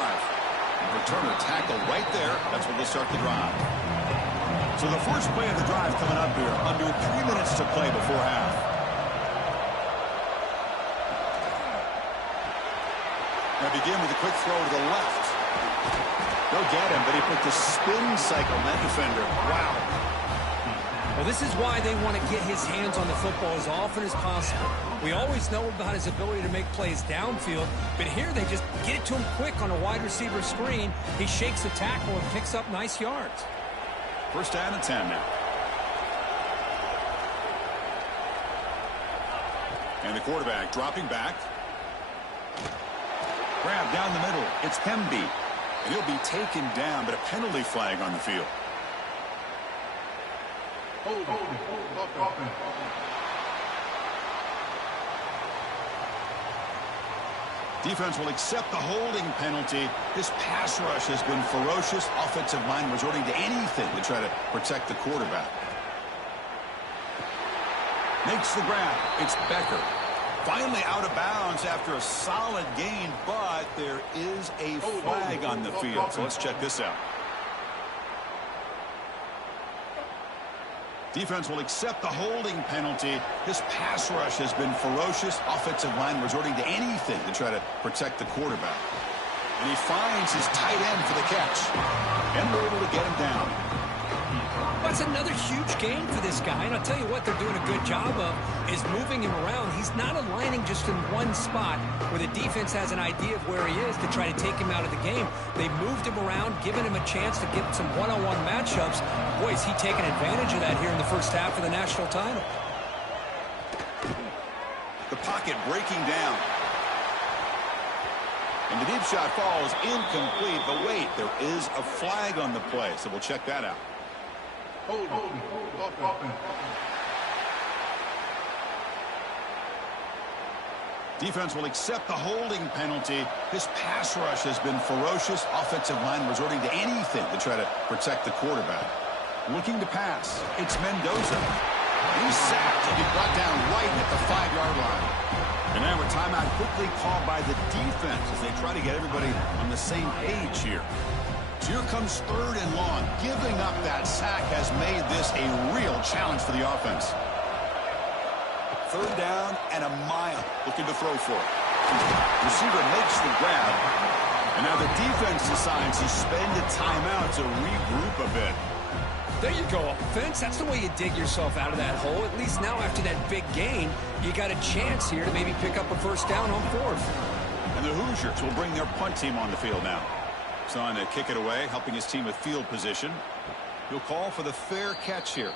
Returner tackle right there. That's where they'll start the drive. So the first play of the drive coming up here. Under 3 minutes to play before half. Now begin with a quick throw to the left. They'll get him, but he put the spin cycle on that defender. Wow. Well, this is why they want to get his hands on the football as often as possible. We always know about his ability to make plays downfield, but here they just get it to him quick on a wide receiver screen. He shakes the tackle and picks up nice yards. First down and 10 now. And the quarterback dropping back. Grab down the middle. It's Hemby. And he'll be taken down, but a penalty flag on the field. Defense will accept the holding penalty. This pass rush has been ferocious. Offensive line resorting to anything to try to protect the quarterback. Makes the grab. It's Becker. Finally out of bounds after a solid gain, but there is a flag on the field. So let's check this out. Defense will accept the holding penalty. This pass rush has been ferocious. Offensive line resorting to anything to try to protect the quarterback. And he finds his tight end for the catch. And we're able to get him down. That's another huge gain for this guy. And I'll tell you what they're doing a good job of is moving him around. He's not aligning just in one spot where the defense has an idea of where he is to try to take him out of the game. They've moved him around, given him a chance to get some one-on-one matchups. Boy, is he taking advantage of that here in the first half of the national title. The pocket breaking down. And the deep shot falls incomplete. But wait, there is a flag on the play, so we'll check that out. Defense will accept the holding penalty. This pass rush has been ferocious. Offensive line resorting to anything to try to protect the quarterback. Looking to pass. It's Mendoza. He's sacked. He'll be brought down right at the 5-yard line. And now a timeout quickly called by the defense as they try to get everybody on the same page here. So here comes 3rd and long. Giving up that sack has made this a real challenge for the offense. 3rd down and a mile. Looking to throw for it. Receiver makes the grab. And now the defense decides to spend a timeout to regroup a bit. There you go, offense. That's the way you dig yourself out of that hole. At least now after that big gain, you got a chance here to maybe pick up a 1st down on 4th. And the Hoosiers will bring their punt team on the field now. On to kick it away, helping his team with field position. He'll call for the fair catch here.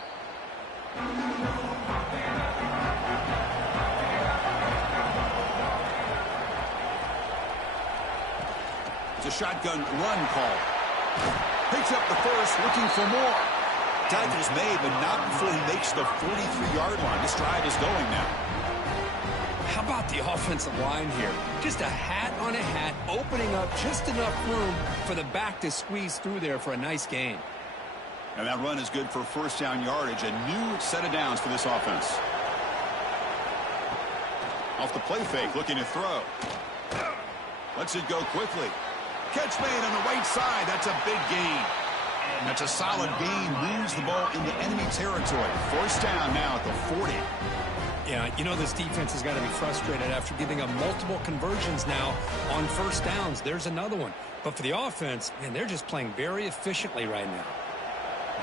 It's a shotgun run call. Picks up the first, looking for more. Tackle's made, but not before he makes the 43-yard line. This drive is going now. How about the offensive line here? Just a hat on a hat, opening up just enough room for the back to squeeze through there for a nice gain. And that run is good for 1st down yardage. A new set of downs for this offense. Off the play fake, looking to throw. Lets it go quickly. Catch made on the right side. That's a big gain. That's a solid gain. Moves the ball into enemy territory. 1st down now at the 40. Yeah, you know this defense has got to be frustrated after giving up multiple conversions now on 1st downs. There's another one. But for the offense, man, they're just playing very efficiently right now.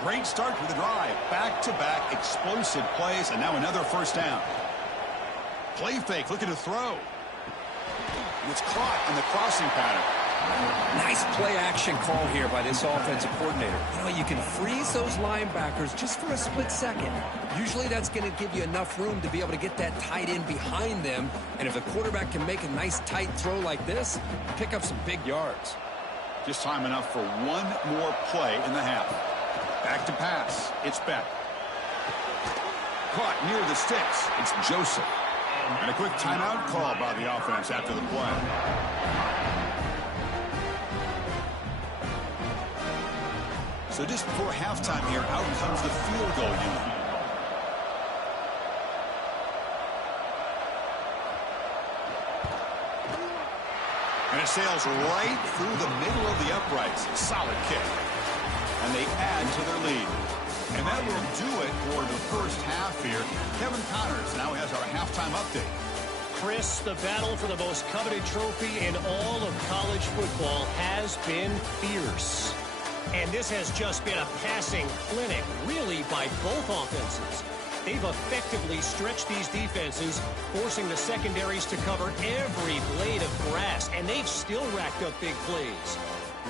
Great start to the drive. Back-to-back explosive plays, and now another 1st down. Play fake, looking to throw. It's caught on the crossing pattern. Nice play action call here by this offensive coordinator. You know, you can freeze those linebackers just for a split second. Usually that's going to give you enough room to be able to get that tight end behind them. And if a quarterback can make a nice tight throw like this, pick up some big yards. Just time enough for one more play in the half. Back to pass. It's Beck. Caught near the sticks. It's Joseph. And a quick timeout call by the offense after the play. So just before halftime here, out comes the field goal unit. And it sails right through the middle of the uprights. Solid kick. And they add to their lead. And that will do it for the first half here. Kevin Connors now has our halftime update. Chris, the battle for the most coveted trophy in all of college football has been fierce. And this has just been a passing clinic, really, by both offenses. They've effectively stretched these defenses, forcing the secondaries to cover every blade of grass, and they've still racked up big plays.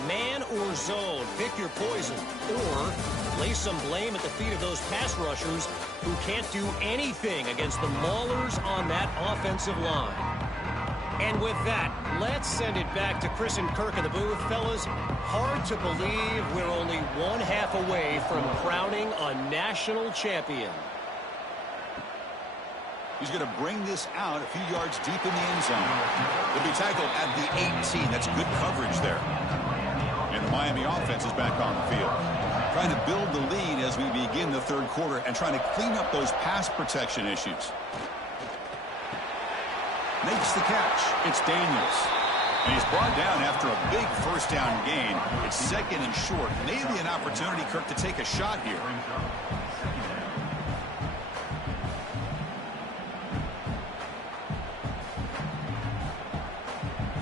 Man or zone, pick your poison, or lay some blame at the feet of those pass rushers who can't do anything against the maulers on that offensive line. And with that, let's send it back to Chris and Kirk in the booth. Fellas, hard to believe we're only one half away from crowning a national champion. He's going to bring this out a few yards deep in the end zone. He'll be tackled at the 18. That's good coverage there. And the Miami offense is back on the field. Trying to build the lead as we begin the third quarter and trying to clean up those pass protection issues. Makes the catch. It's Daniels. And he's brought down after a big first down gain. It's second and short. Maybe an opportunity, Kirk, to take a shot here.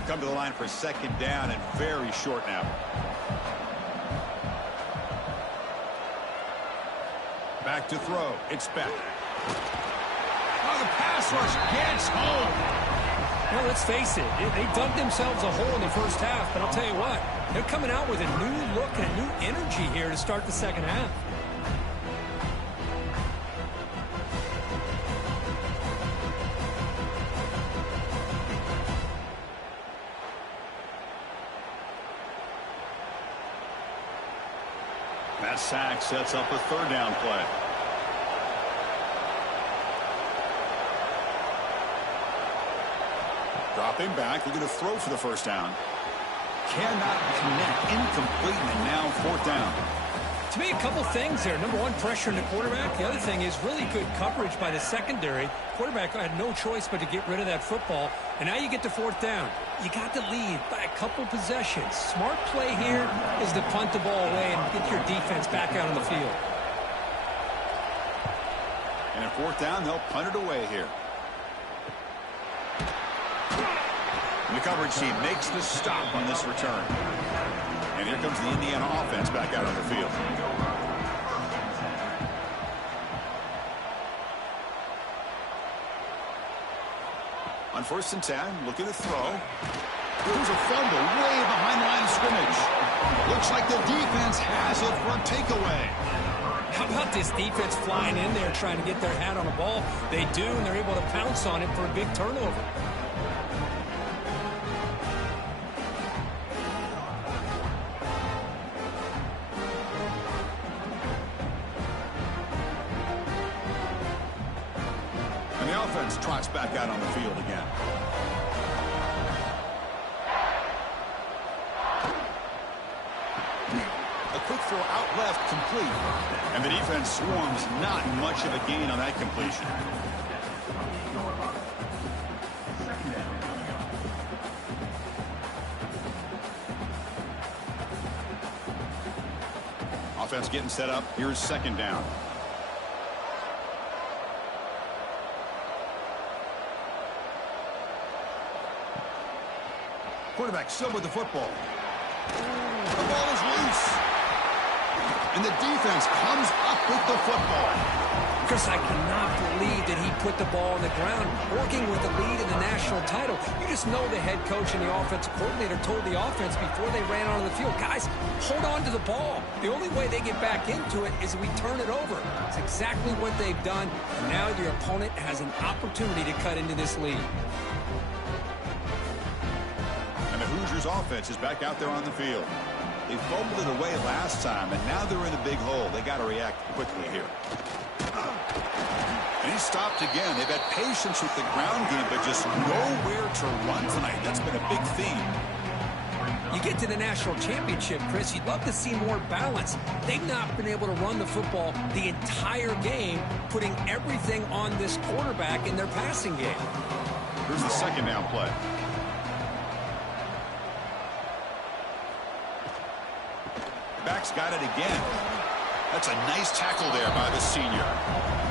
Come to the line for second down and very short now. Back to throw. It's Beck. Oh, the pass rush gets home. Well, let's face it. They dug themselves a hole in the first half, but I'll tell you what. They're coming out with a new look and a new energy here to start the second half. That sack sets up a third down play. Dropping back, looking to throw for the first down. Cannot connect, incomplete, and now fourth down. To me, a couple things there. Number one, pressure on the quarterback. The other thing is really good coverage by the secondary. Quarterback had no choice but to get rid of that football. And now you get to fourth down. You got the lead by a couple possessions. Smart play here is to punt the ball away and get your defense back out on the field. And at fourth down, they'll punt it away here. And the coverage team makes the stop on this return. And here comes the Indiana offense back out on the field. On first and 10, looking to throw. There's a fumble way behind the line of scrimmage. Looks like the defense has it for a takeaway. How about this defense flying in there trying to get their hat on the ball? They do, and they're able to pounce on it for a big turnover. Trots back out on the field again. A quick throw out left, complete. And the defense swarms, not much of a gain on that completion. Offense getting set up. Here's second down. Quarterback still with the football. The ball is loose. And the defense comes up with the football. Chris, I cannot believe that he put the ball on the ground, working with the lead in the national title. You just know the head coach and the offensive coordinator told the offense before they ran onto the field, guys, hold on to the ball. The only way they get back into it is if we turn it over. It's exactly what they've done. And now your opponent has an opportunity to cut into this lead. Hoosiers offense is back out there on the field. They fumbled it away last time, and now they're in a big hole. They got to react quickly here. And he stopped again. They've had patience with the ground game, but just nowhere to run tonight. That's been a big theme. You get to the national championship, Chris, you'd love to see more balance. They've not been able to run the football the entire game, putting everything on this quarterback in their passing game. Here's the second down play. Back's got it again. That's a nice tackle there by the senior.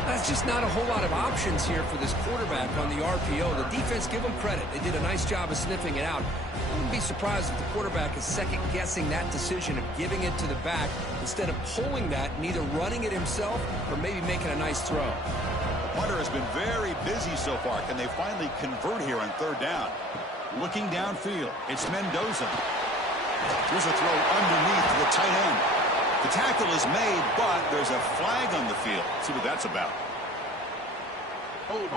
That's just not a whole lot of options here for this quarterback on the RPO. The defense, give them credit. They did a nice job of sniffing it out. I wouldn't be surprised if the quarterback is second-guessing that decision of giving it to the back instead of pulling that and either running it himself or maybe making a nice throw. The punter has been very busy so far. Can they finally convert here on third down? Looking downfield, it's Mendoza. Here's a throw underneath to the tight end. The tackle is made, but there's a flag on the field. Let's see what that's about. Hold.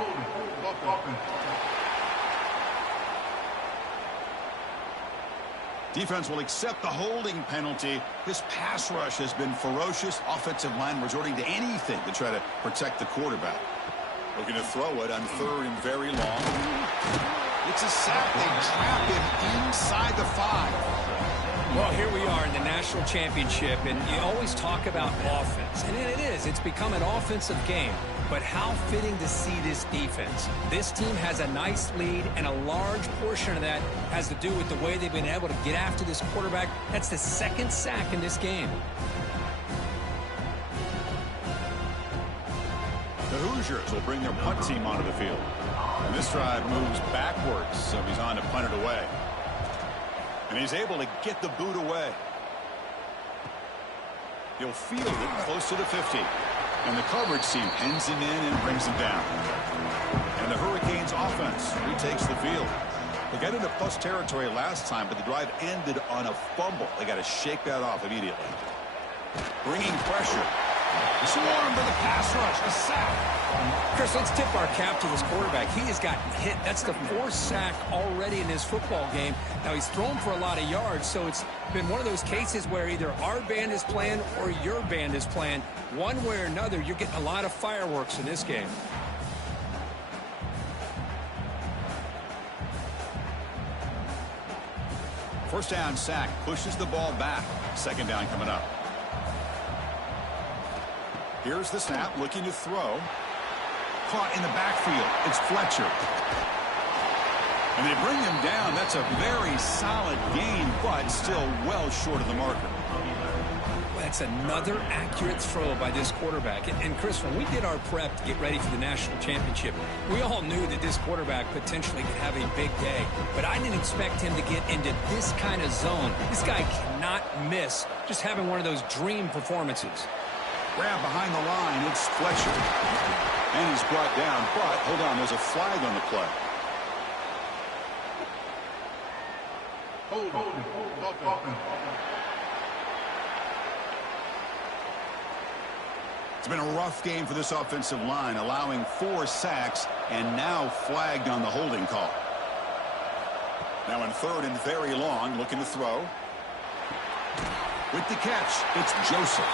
Defense will accept the holding penalty. This pass rush has been ferocious. Offensive line resorting to anything to try to protect the quarterback. Looking to throw it on 3rd and very long. It's a sack. They trap him inside the 5. Well, here we are in the national championship, and you always talk about offense. And it is. It's become an offensive game. But how fitting to see this defense. This team has a nice lead, and a large portion of that has to do with the way they've been able to get after this quarterback. That's the 2nd sack in this game. The Hoosiers will bring their punt team onto the field. And this drive moves backwards, so he's on to punt it away. And he's able to get the boot away. He'll field it close to the 50. And the coverage team pins him in and brings him down. And the Hurricanes offense retakes the field. They got into plus territory last time, but the drive ended on a fumble. They got to shake that off immediately. Bringing pressure. Swarmed to the pass rush. A sack. Chris, let's tip our cap to this quarterback. He has gotten hit. That's the 4th sack already in this football game. Now, he's thrown for a lot of yards, so it's been one of those cases where either our band is playing or your band is playing. One way or another, you're getting a lot of fireworks in this game. First down sack. Pushes the ball back. 2nd down coming up. Here's the snap, looking to throw. Caught in the backfield. It's Fletcher. And they bring him down. That's a very solid gain, but still well short of the marker. That's another accurate throw by this quarterback. And Chris, when we did our prep to get ready for the national championship, we all knew that this quarterback potentially could have a big day. But I didn't expect him to get into this kind of zone. This guy cannot miss just having one of those dream performances. Grab behind the line. It's Fletcher. And he's brought down. But, hold on, there's a flag on the play. Hold. It's been a rough game for this offensive line, allowing 4 sacks and now flagged on the holding call. Now in 3rd and very long, looking to throw. With the catch, it's Joseph.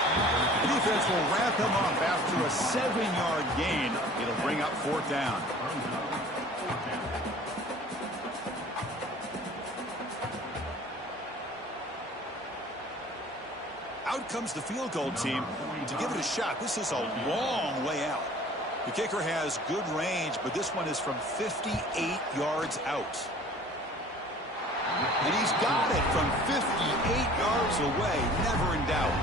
The defense will wrap him up after a 7-yard gain. It'll bring up 4th down. Out comes the field goal team to give it a shot. This is a long way out. The kicker has good range, but this one is from 58 yards out. And he's got it from 58 yards away. Never in doubt.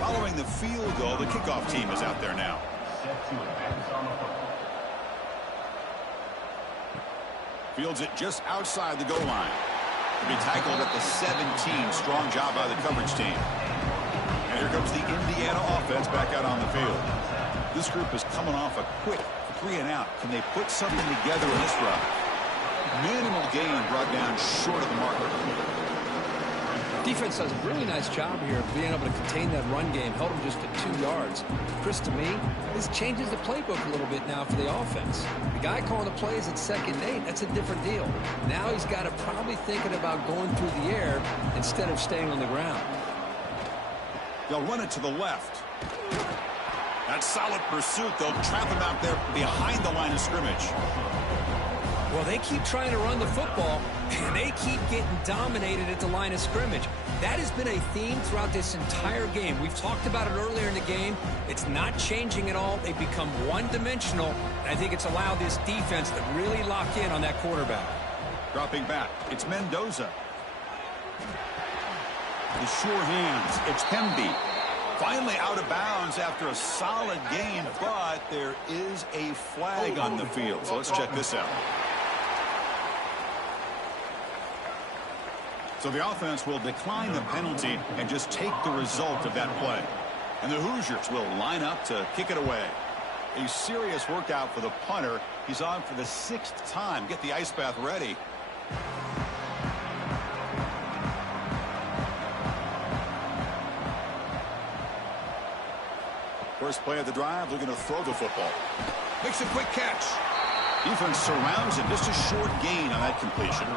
Following the field goal, the kickoff team is out there now. Fields it just outside the goal line. To be tackled at the 17. Strong job by the coverage team. And here comes the Indiana offense back out on the field. This group is coming off a quick 3-and-out. Can they put something together in this drive? Minimal gain brought down short of the marker. Defense does a really nice job here of being able to contain that run game, held them just to 2 yards. Chris, to me, this changes the playbook a little bit now for the offense. The guy calling the plays at 2nd and 8, that's a different deal. Now he's got to probably thinking about going through the air instead of staying on the ground. They'll run it to the left. That solid pursuit. They'll trap him out there behind the line of scrimmage. Well, they keep trying to run the football, and they keep getting dominated at the line of scrimmage. That has been a theme throughout this entire game. We've talked about it earlier in the game. It's not changing at all. They've become one-dimensional, and I think it's allowed this defense to really lock in on that quarterback. Dropping back, it's Mendoza. The sure hands, it's Hemby. Finally out of bounds after a solid gain, but there is a flag on the field. So let's check this out. So the offense will decline the penalty and just take the result of that play. And the Hoosiers will line up to kick it away. A serious workout for the punter. He's on for the 6th time. Get the ice bath ready. First play of the drive, looking to throw the football. Makes a quick catch. Defense surrounds him. Just a short gain on that completion.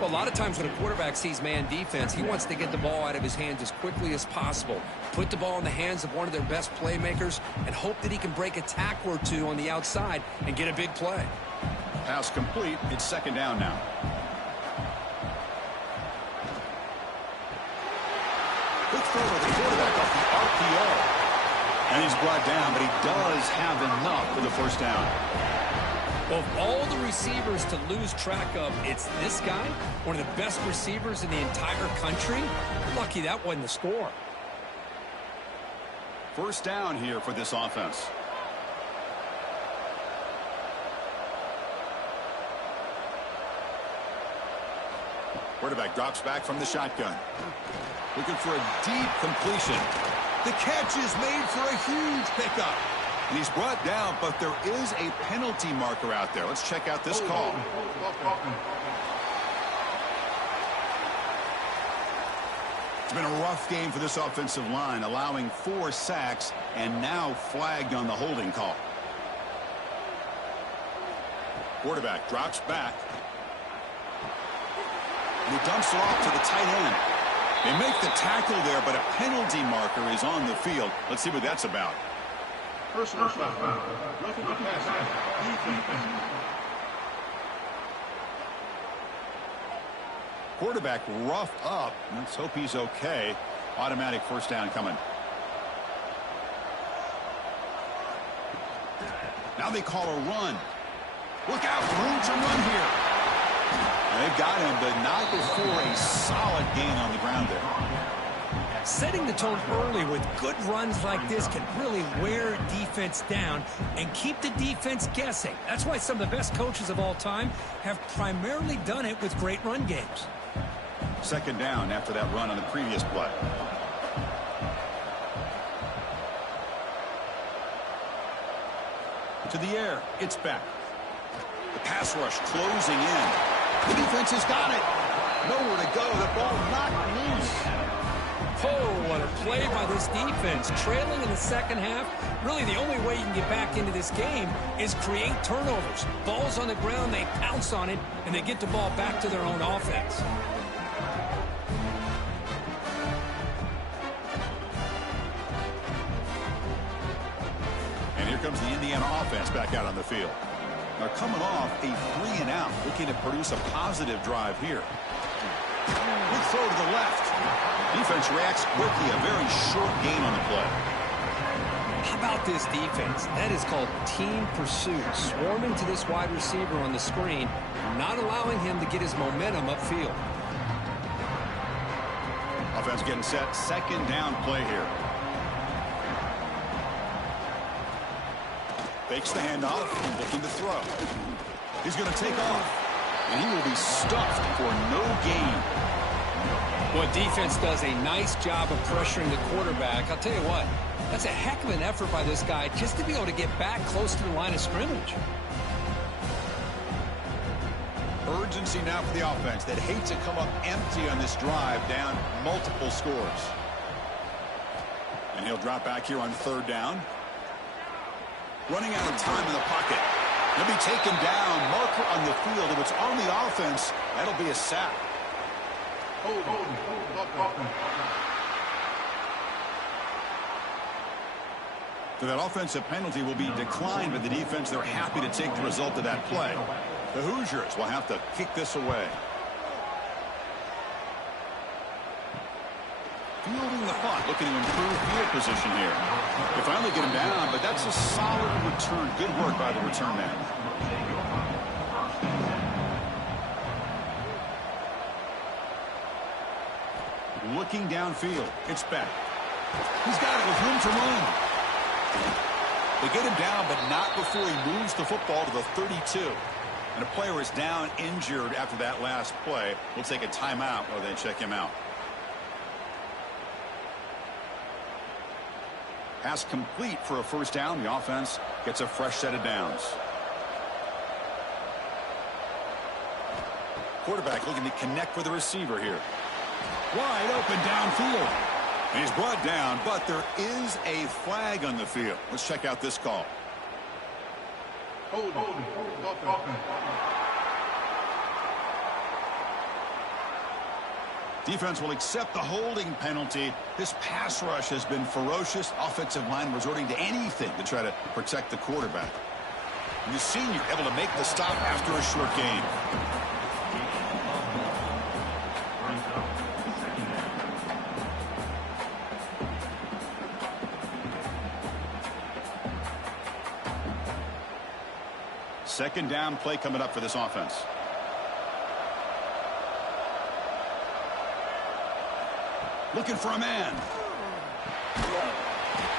Well, a lot of times when a quarterback sees man defense, he wants to get the ball out of his hands as quickly as possible. Put the ball in the hands of one of their best playmakers and hope that he can break a tackle or two on the outside and get a big play. Pass complete. It's 2nd down now. Quick throw to the quarterback off the RPO. And he's brought down, but he does have enough for the 1st down. Well, of all the receivers to lose track of, it's this guy, one of the best receivers in the entire country. Lucky that wasn't the score. 1st down here for this offense. Quarterback drops back from the shotgun. Looking for a deep completion. The catch is made for a huge pickup. And he's brought down, but there is a penalty marker out there. Let's check out this call. It's been a rough game for this offensive line, allowing 4 sacks and now flagged on the holding call. Quarterback drops back. And he dumps it off to the tight end. They make the tackle there, but a penalty marker is on the field. Let's see what that's about. Personal foul. Roughing the passer. Quarterback rough up. Let's hope he's okay. Automatic 1st down coming. Now they call a run. Look out, room to run here. They've got him, but not before a solid gain on the ground there. Setting the tone early with good runs like this can really wear defense down and keep the defense guessing. That's why some of the best coaches of all time have primarily done it with great run games. 2nd down after that run on the previous play. To the air, it's back. The pass rush closing in. The defense has got it. Nowhere to go. The ball knocked loose. Oh, what a play by this defense. Trailing in the 2nd half. Really, the only way you can get back into this game is create turnovers. Ball's on the ground, they pounce on it, and they get the ball back to their own offense. And here comes the Indiana offense back out on the field. They're coming off a 3-and-out, looking to produce a positive drive here. Quick throw to the left. Defense reacts quickly. A very short gain on the play. How about this defense? That is called team pursuit. Swarming to this wide receiver on the screen, not allowing him to get his momentum upfield. Offense getting set. 2nd down play here. Fakes the handoff, looking to throw. He's going to take off, and he will be stuffed for no gain. Well, defense does a nice job of pressuring the quarterback. I'll tell you what, that's a heck of an effort by this guy just to be able to get back close to the line of scrimmage. Urgency now for the offense that hates to come up empty on this drive, down multiple scores. And he'll drop back here on 3rd down. Running out of time in the pocket. He'll be taken down. Marker on the field. If it's on the offense, that'll be a sack. So that offensive penalty will be declined by the defense. They're happy to take the result of that play. The Hoosiers will have to kick this away. Fielding the punt, looking to improve field position here. They finally get him down, but that's a solid return. Good work by the return man. Looking downfield. It's back. He's got it with room to run. They get him down, but not before he moves the football to the 32. And a player is down injured after that last play. We'll take a timeout while they check him out. Pass complete for a first down. The offense gets a fresh set of downs. Quarterback looking to connect with the receiver here. Wide open downfield. And he's brought down, but there is a flag on the field. Let's check out this call. Hold. Defense will accept the holding penalty. This pass rush has been ferocious. Offensive line resorting to anything to try to protect the quarterback. And the senior able to make the stop after a short gain. Second down play coming up for this offense. Looking for a man.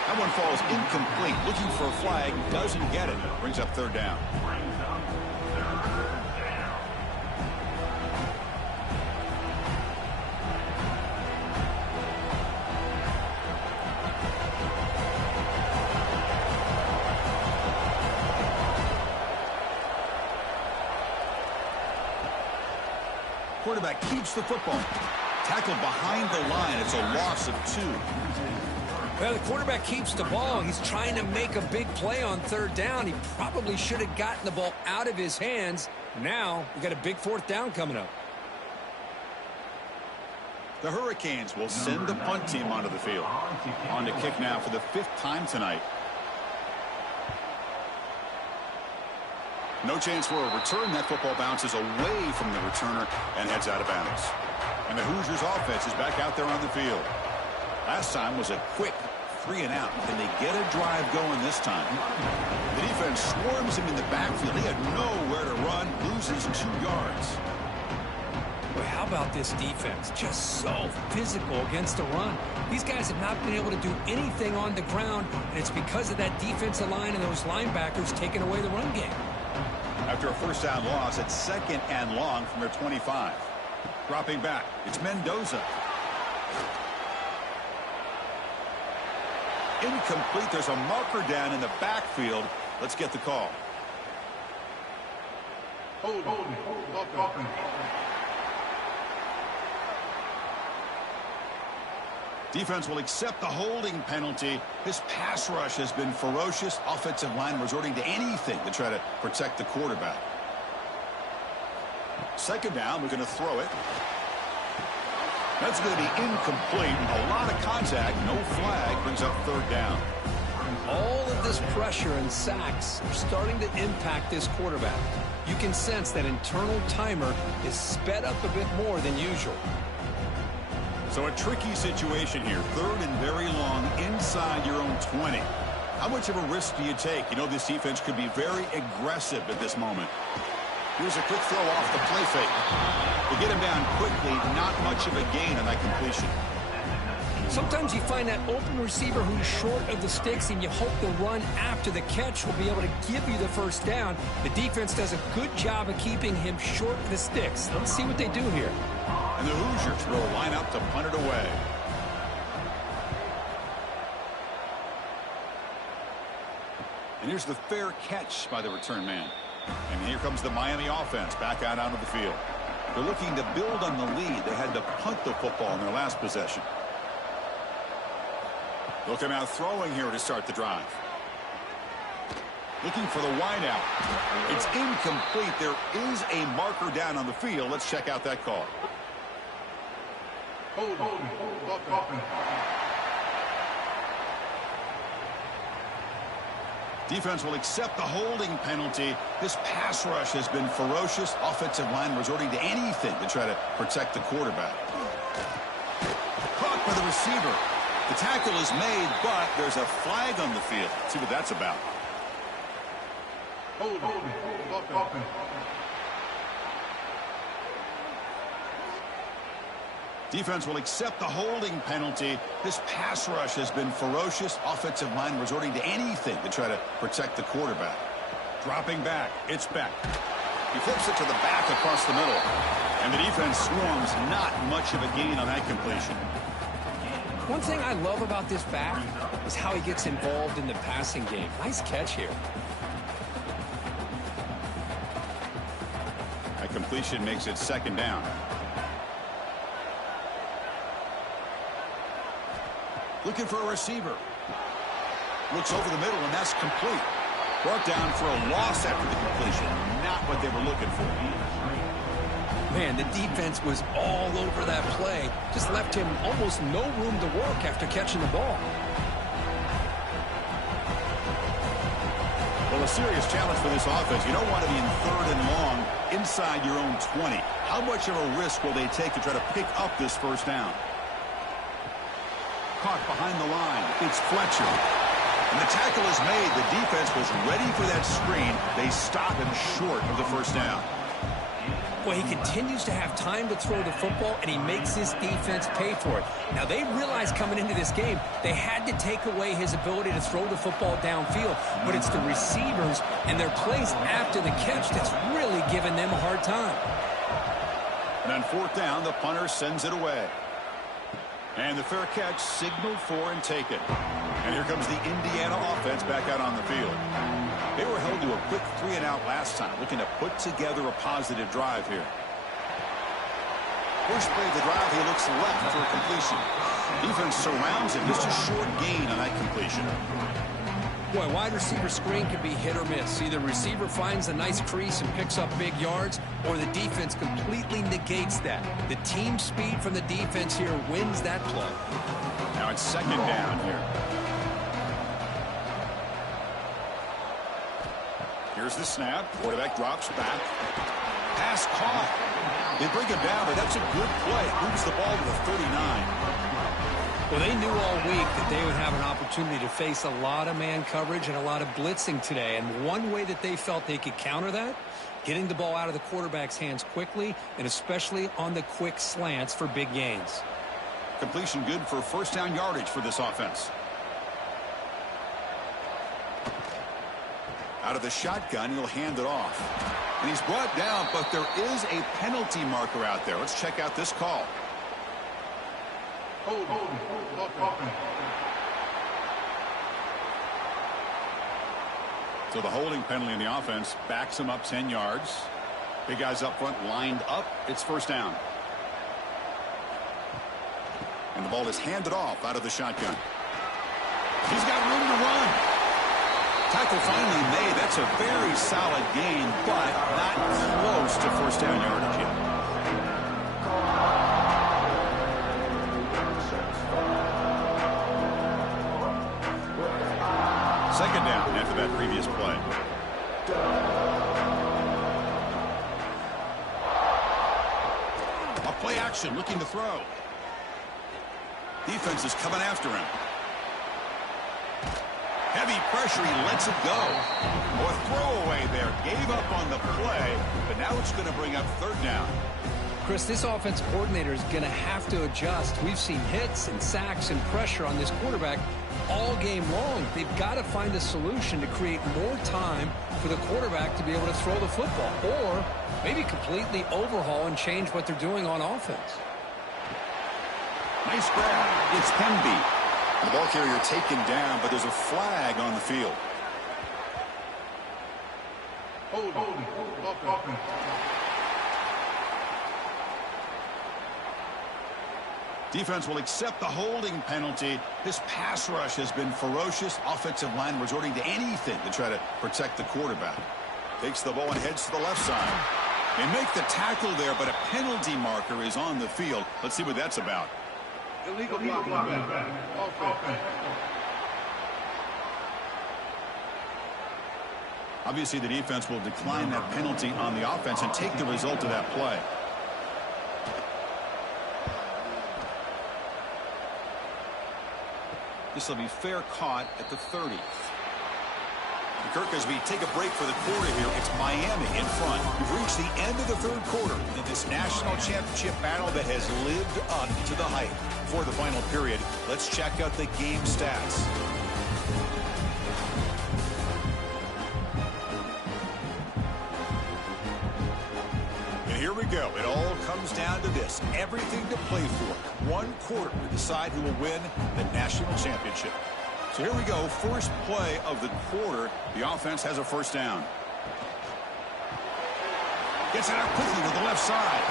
That one falls incomplete. Looking for a flag. Doesn't get it. Brings up third down. Quarterback keeps the football. Tackled behind the line. It's a loss of 2. Well, the quarterback keeps the ball. He's trying to make a big play on third down. He probably should have gotten the ball out of his hands. Now, we got a big fourth down coming up. The Hurricanes will send the punt team onto the field. On to kick now for the 5th time tonight. No chance for a return. That football bounces away from the returner and heads out of bounds. And the Hoosiers offense is back out there on the field. Last time was a quick 3 and out. Can they get a drive going this time? The defense swarms him in the backfield. He had nowhere to run. Loses 2 yards. Well, how about this defense? Just so physical against the run. These guys have not been able to do anything on the ground, and it's because of that defensive line and those linebackers taking away the run game. After a first down loss, it's 2nd and long from their 25. Dropping back, it's Mendoza. Incomplete. There's a marker down in the backfield. Let's get the call. Hold. Defense will accept the holding penalty. This pass rush has been ferocious. Offensive line resorting to anything to try to protect the quarterback. Second down, we're going to throw it. That's going to be incomplete. A lot of contact, no flag, brings up third down. All of this pressure and sacks are starting to impact this quarterback. You can sense that internal timer is sped up a bit more than usual. So a tricky situation here. 3rd and very long inside your own 20. How much of a risk do you take? You know this defense could be very aggressive at this moment. Here's a quick throw off the play fake. They get him down quickly. Not much of a gain on that completion. Sometimes you find that open receiver who's short of the sticks, and you hope the run after the catch will be able to give you the first down. The defense does a good job of keeping him short of the sticks. Let's see what they do here. And the Hoosiers will line up to punt it away. And here's the fair catch by the return man. And here comes the Miami offense back out onto the field. They're looking to build on the lead. They had to punt the football in their last possession. They'll come out throwing here to start the drive. Looking for the wideout. It's incomplete. There is a marker down on the field. Let's check out that call. Hold. Defense will accept the holding penalty. This pass rush has been ferocious. Offensive line resorting to anything to try to protect the quarterback. Caught by the receiver. The tackle is made, but there's a flag on the field. Let's see what that's about. Hold. Defense will accept the holding penalty. This pass rush has been ferocious. Offensive line resorting to anything to try to protect the quarterback. Dropping back, it's Beck. He flips it to the back across the middle. And the defense swarms, not much of a gain on that completion. One thing I love about this back is how he gets involved in the passing game. Nice catch here. That completion makes it second down. Looking for a receiver. Looks over the middle, and that's complete. Brought down for a loss after the completion. Not what they were looking for. Man, the defense was all over that play. Just left him almost no room to work after catching the ball. Well, a serious challenge for this offense. You don't want to be in third and long inside your own 20. How much of a risk will they take to try to pick up this first down? Caught behind the line. It's Fletcher. And the tackle is made. The defense was ready for that screen. They stop him short of the first down. Well, he continues to have time to throw the football, and he makes his defense pay for it. Now, they realized coming into this game they had to take away his ability to throw the football downfield, but it's the receivers and their plays after the catch that's really giving them a hard time. And on fourth down, the punter sends it away. And the fair catch signaled for and taken. And here comes the Indiana offense back out on the field. They were held to a quick 3-and-out last time, looking to put together a positive drive here. First play of the drive, he looks left for a completion. Defense surrounds him, just a short gain on that completion. Boy, wide receiver screen can be hit or miss. Either receiver finds a nice crease and picks up big yards, or the defense completely negates that. The team speed from the defense here wins that play. Now it's second down here. Here's the snap. Quarterback drops back. Pass caught. They bring him down, but that's a good play. Moves the ball to the 39. Well, they knew all week that they would have an opportunity to face a lot of man coverage and a lot of blitzing today. And one way that they felt they could counter that, getting the ball out of the quarterback's hands quickly, and especially on the quick slants for big gains. Completion good for first down yardage for this offense. Out of the shotgun, he'll hand it off. And he's brought down, but there is a penalty marker out there. Let's check out this call. So the holding penalty in the offense backs him up 10 yards. Big guys up front lined up. It's first down. And the ball is handed off out of the shotgun. He's got room to run. Tackle finally made. That's a very solid gain, but not close to first down yardage yet. Second down after that previous play. A play action looking to throw. Defense is coming after him. Heavy pressure, he lets it go. Or throwaway there. Gave up on the play, but now it's going to bring up third down. Chris, this offensive coordinator is going to have to adjust. We've seen hits and sacks and pressure on this quarterback all game long. They've got to find a solution to create more time for the quarterback to be able to throw the football, or maybe completely overhaul and change what they're doing on offense. Nice grab. It's Hemby. The ball carrier taken down, but there's a flag on the field. Defense will accept the holding penalty. This pass rush has been ferocious. Offensive line resorting to anything to try to protect the quarterback. Takes the ball and heads to the left side. They make the tackle there, but a penalty marker is on the field. Let's see what that's about. Illegal blocking. Obviously, the defense will decline that penalty on the offense and take the result of that play. This will be fair caught at the 30. Kirk, as we take a break for the quarter here, it's Miami in front. We've reached the end of the third quarter in this national championship battle that has lived up to the hype. For the final period, let's check out the game stats. here we go. It all comes down to this. Everything to play for. One quarter to decide who will win the national championship. So here we go. First play of the quarter. The offense has a first down. Gets it out quickly to the left side.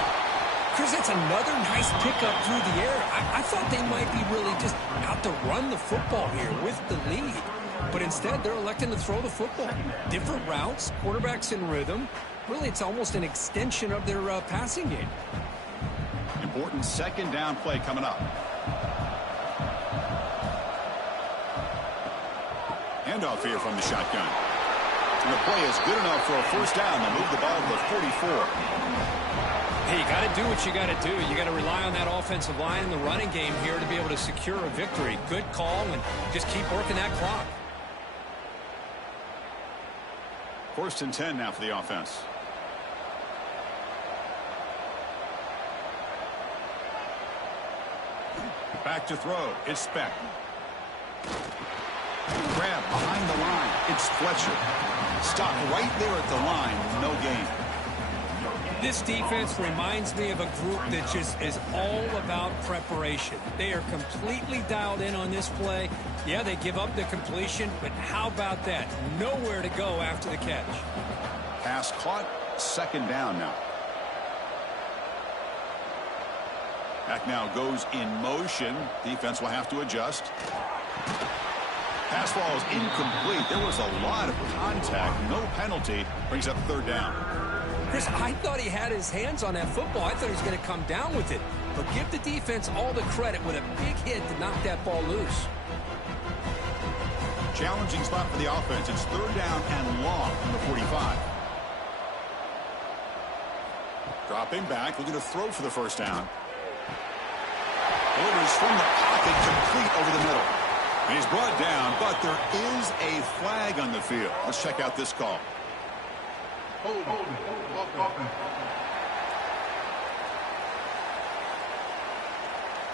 Chris, that's another nice pickup through the air. I thought they might be really just out to run the football here with the lead. But instead, they're electing to throw the football. Different routes, quarterbacks in rhythm. Really, it's almost an extension of their passing game. Important second down play coming up. Handoff here from the shotgun. And the play is good enough for a first down to move the ball to the 44. Hey, you got to do what you got to do. You got to rely on that offensive line and the running game here to be able to secure a victory. Good call, and just keep working that clock. First and 10 now for the offense. Back to throw. It's Speck. Grab behind the line. It's Fletcher. Stop right there at the line. No gain. This defense reminds me of a group that just is all about preparation. They are completely dialed in on this play. Yeah, they give up the completion, but how about that? Nowhere to go after the catch. Pass caught. Second down now. Back now goes in motion. Defense will have to adjust. Pass ball is incomplete. There was a lot of contact. No penalty. Brings up third down. Chris, I thought he had his hands on that football. I thought he was going to come down with it. But give the defense all the credit with a big hit to knock that ball loose. Challenging spot for the offense. It's third down and long from the 45. Dropping back, looking to throw for the first down. Delivers from the pocket, complete over the middle. And he's brought down, but there is a flag on the field. Let's check out this call. Hold.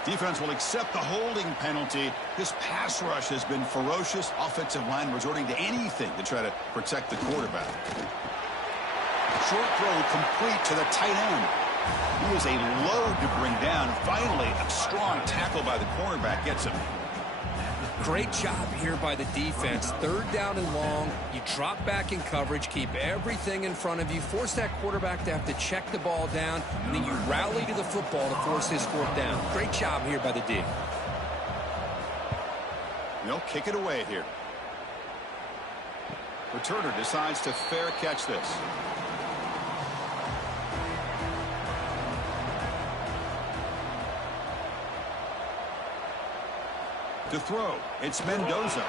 Defense will accept the holding penalty. This pass rush has been ferocious. Offensive line resorting to anything to try to protect the quarterback. Short throw complete to the tight end. He was a load to bring down. Finally, a strong tackle by the cornerback gets him. Great job here by the defense. Third down and long. You drop back in coverage, keep everything in front of you, force that quarterback to have to check the ball down, and then you rally to the football to force his fourth down. Great job here by the D. They'll kick it away here. Returner decides to fair catch this. To throw, it's Mendoza.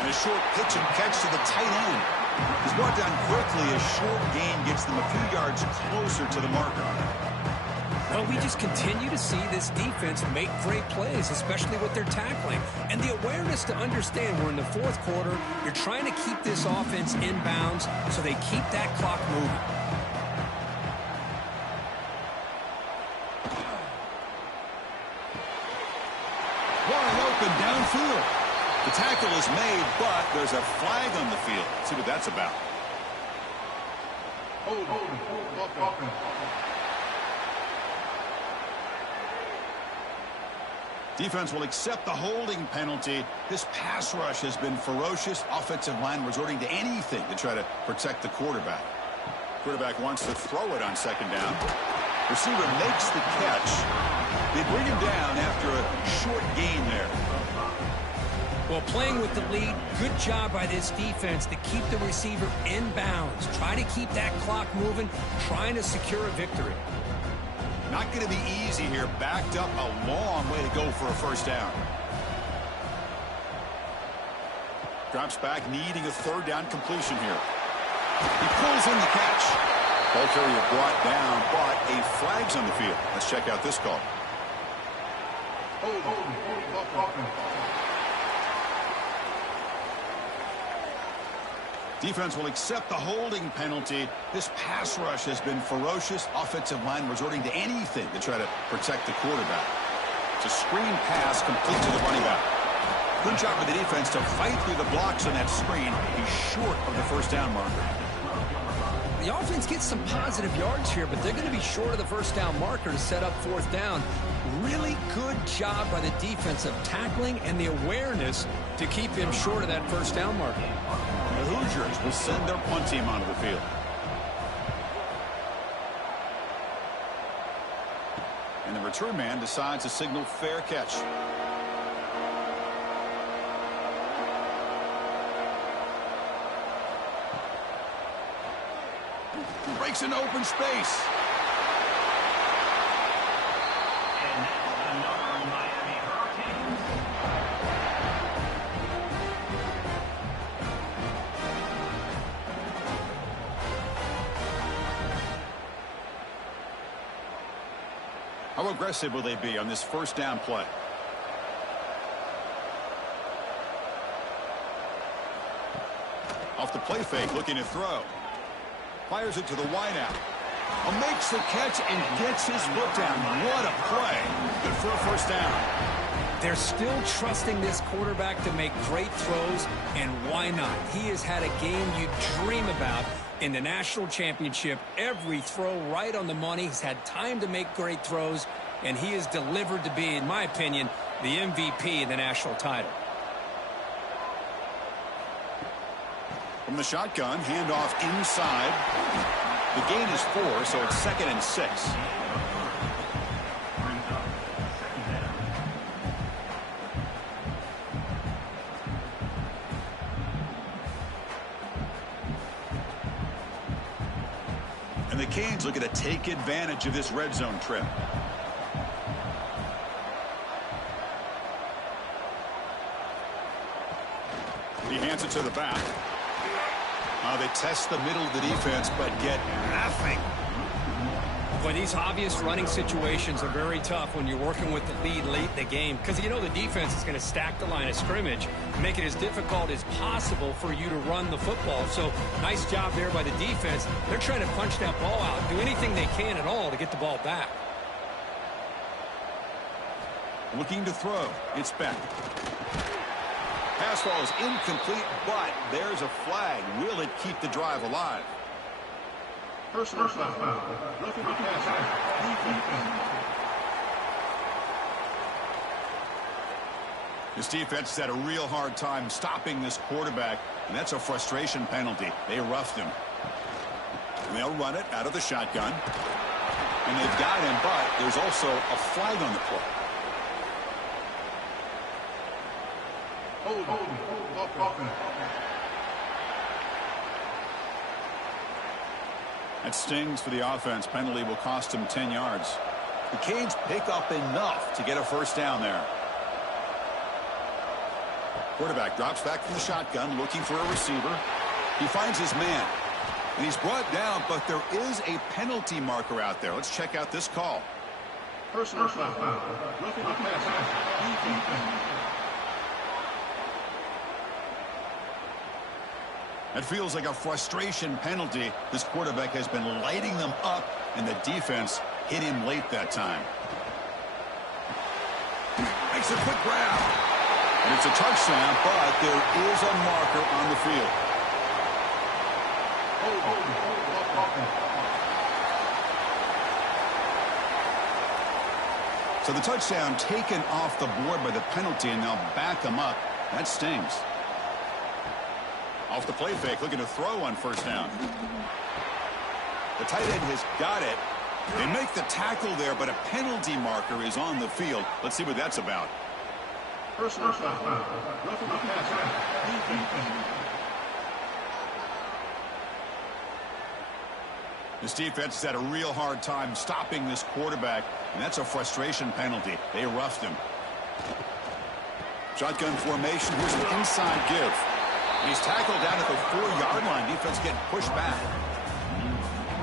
And a short pitch and catch to the tight end. He's brought down quickly. A short gain gets them a few yards closer to the marker. Well, we just continue to see this defense make great plays, especially with their tackling. And the awareness to understand we're in the fourth quarter, you're trying to keep this offense in bounds so they keep that clock moving. Downfield. The tackle is made, but there's a flag on the field. Let's see what that's about. Hold. Defense will accept the holding penalty. This pass rush has been ferocious. Offensive line resorting to anything to try to protect the quarterback. Quarterback wants to throw it on second down. Receiver makes the catch. They bring him down after a short gain there. Well, playing with the lead, good job by this defense to keep the receiver in bounds. Try to keep that clock moving, trying to secure a victory. Not going to be easy here. Backed up a long way to go for a first down. Drops back, needing a third down completion here. He pulls in the catch. Ball carrier brought down, but a flag's on the field. Let's check out this call. Defense will accept the holding penalty. This pass rush has been ferocious. Offensive line resorting to anything to try to protect the quarterback. It's a screen pass complete to the running back. Good job of the defense to fight through the blocks on that screen. He's short of the first down marker. the offense gets some positive yards here, but they're going to be short of the first down marker to set up fourth down. Really good job by the defense of tackling and the awareness to keep him short of that first down marker. The Hoosiers will send their punt team onto the field. And the return man decides to signal fair catch. Breaks into open space. And now another Miami Hurricanes. How aggressive will they be on this first down play? Off the play fake, looking to throw. Fires it to the wideout. Makes the catch and gets his foot down. What a play. Good for a first down. They're still trusting this quarterback to make great throws, and why not? He has had a game you dream about in the national championship. Every throw right on the money. He's had time to make great throws, and he is delivered to be, in my opinion, the MVP in the national title. From the shotgun, handoff inside. The gain is 4, so it's 2nd and 6. And the Canes looking to take advantage of this red zone trip. He hands it to the back. They test the middle of the defense, but get nothing. Boy, these obvious running situations are very tough when you're working with the lead late in the game, because you know the defense is going to stack the line of scrimmage, make it as difficult as possible for you to run the football. So nice job there by the defense. They're trying to punch that ball out, do anything they can at all to get the ball back. Looking to throw. It's Beck. Pass ball is incomplete, but there's a flag. Will it keep the drive alive? Personal foul. Roughing the passer. This defense has had a real hard time stopping this quarterback, and that's a frustration penalty. They roughed him. And they'll run it out of the shotgun. And they've got him, but there's also a flag on the play. That stings for the offense. Penalty will cost him 10 yards. The Canes pick up enough to get a first down there. Quarterback drops back from the shotgun, looking for a receiver. He finds his man, and he's brought down, but there is a penalty marker out there. Let's check out this call. Personal foul. Roughing the passer. It feels like a frustration penalty. This quarterback has been lighting them up, and the defense hit him late that time. Makes a quick grab. And it's a touchdown, but there is a marker on the field. So the touchdown taken off the board by the penalty, and they'll back him up. That stings. Off the play fake, looking to throw on first down. The tight end has got it. They make the tackle there, but a penalty marker is on the field. Let's see what that's about. Personal foul. Roughing the passer. This defense has had a real hard time stopping this quarterback, and that's a frustration penalty. They roughed him. Shotgun formation. Here's an inside give. He's tackled down at the 4-yard line. Defense getting pushed back.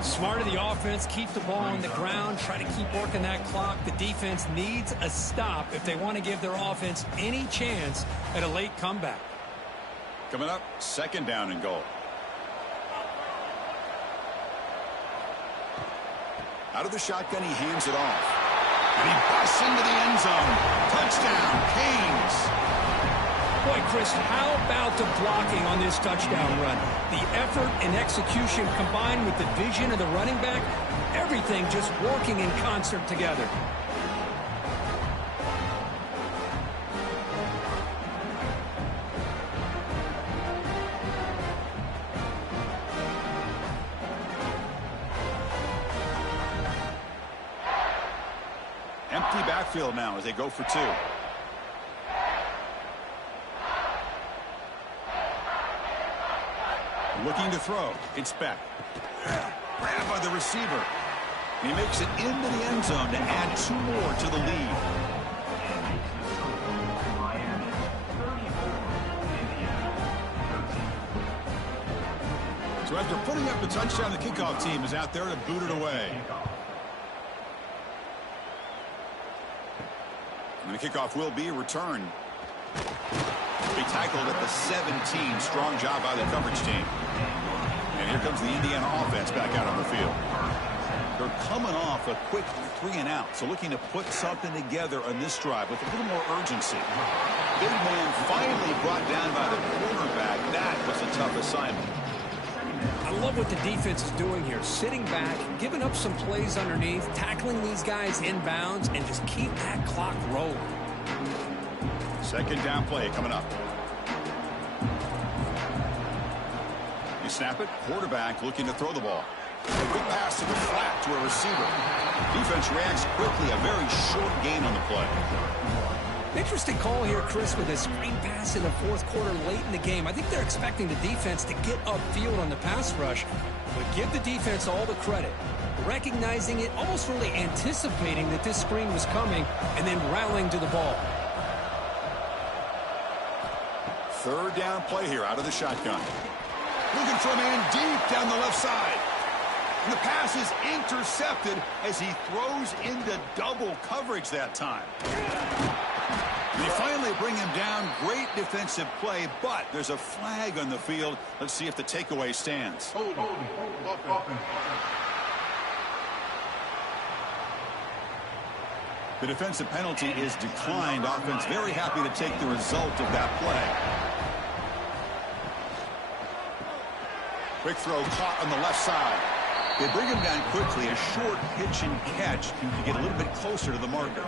Smart of the offense, keep the ball on the ground, try to keep working that clock. The defense needs a stop if they want to give their offense any chance at a late comeback. Coming up, 2nd down and goal. Out of the shotgun, he hands it off. And he busts into the end zone. Touchdown, Canes. Boy, Chris, how about the blocking on this touchdown run? The effort and execution combined with the vision of the running back, everything just working in concert together. Empty backfield now as they go for 2. Looking to throw. It's back. Grabbed by the receiver. He makes it into the end zone to add 2 more to the lead. So after putting up the touchdown, the kickoff team is out there to boot it away. And the kickoff will be returned. Be tackled at the 17. Strong job by the coverage team. And here comes the Indiana offense back out on the field. They're coming off a quick 3-and-out, so looking to put something together on this drive with a little more urgency. Big man finally brought down by the quarterback. That was a tough assignment. I love what the defense is doing here. Sitting back, giving up some plays underneath, tackling these guys inbounds, and just keep that clock rolling. Second down play coming up. You snap it. Quarterback looking to throw the ball. A quick pass to the flat to a receiver. Defense reacts quickly. A very short gain on the play. Interesting call here, Chris, with a screen pass in the fourth quarter late in the game. I think they're expecting the defense to get upfield on the pass rush, but give the defense all the credit. Recognizing it, almost really anticipating that this screen was coming, and then rallying to the ball. Third down play here out of the shotgun. Looking for a man deep down the left side. And the pass is intercepted as he throws into double coverage that time. They finally bring him down. Great defensive play, but there's a flag on the field. Let's see if the takeaway stands. The defensive penalty is declined. Offense very happy to take the result of that play. Quick throw caught on the left side. They bring him down quickly. A short pitch and catch to get a little bit closer to the marker.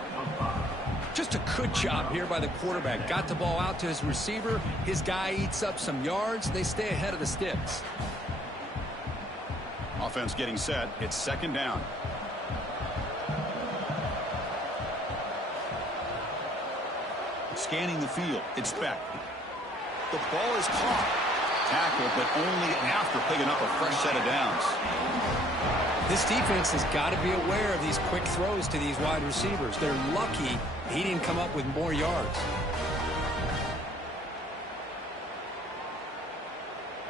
Just a good job here by the quarterback. Got the ball out to his receiver. His guy eats up some yards. They stay ahead of the sticks. Offense getting set. It's second down. Scanning the field. It's Beck. The ball is caught. Tackled, but only after picking up a fresh set of downs. This defense has got to be aware of these quick throws to these wide receivers. They're lucky he didn't come up with more yards.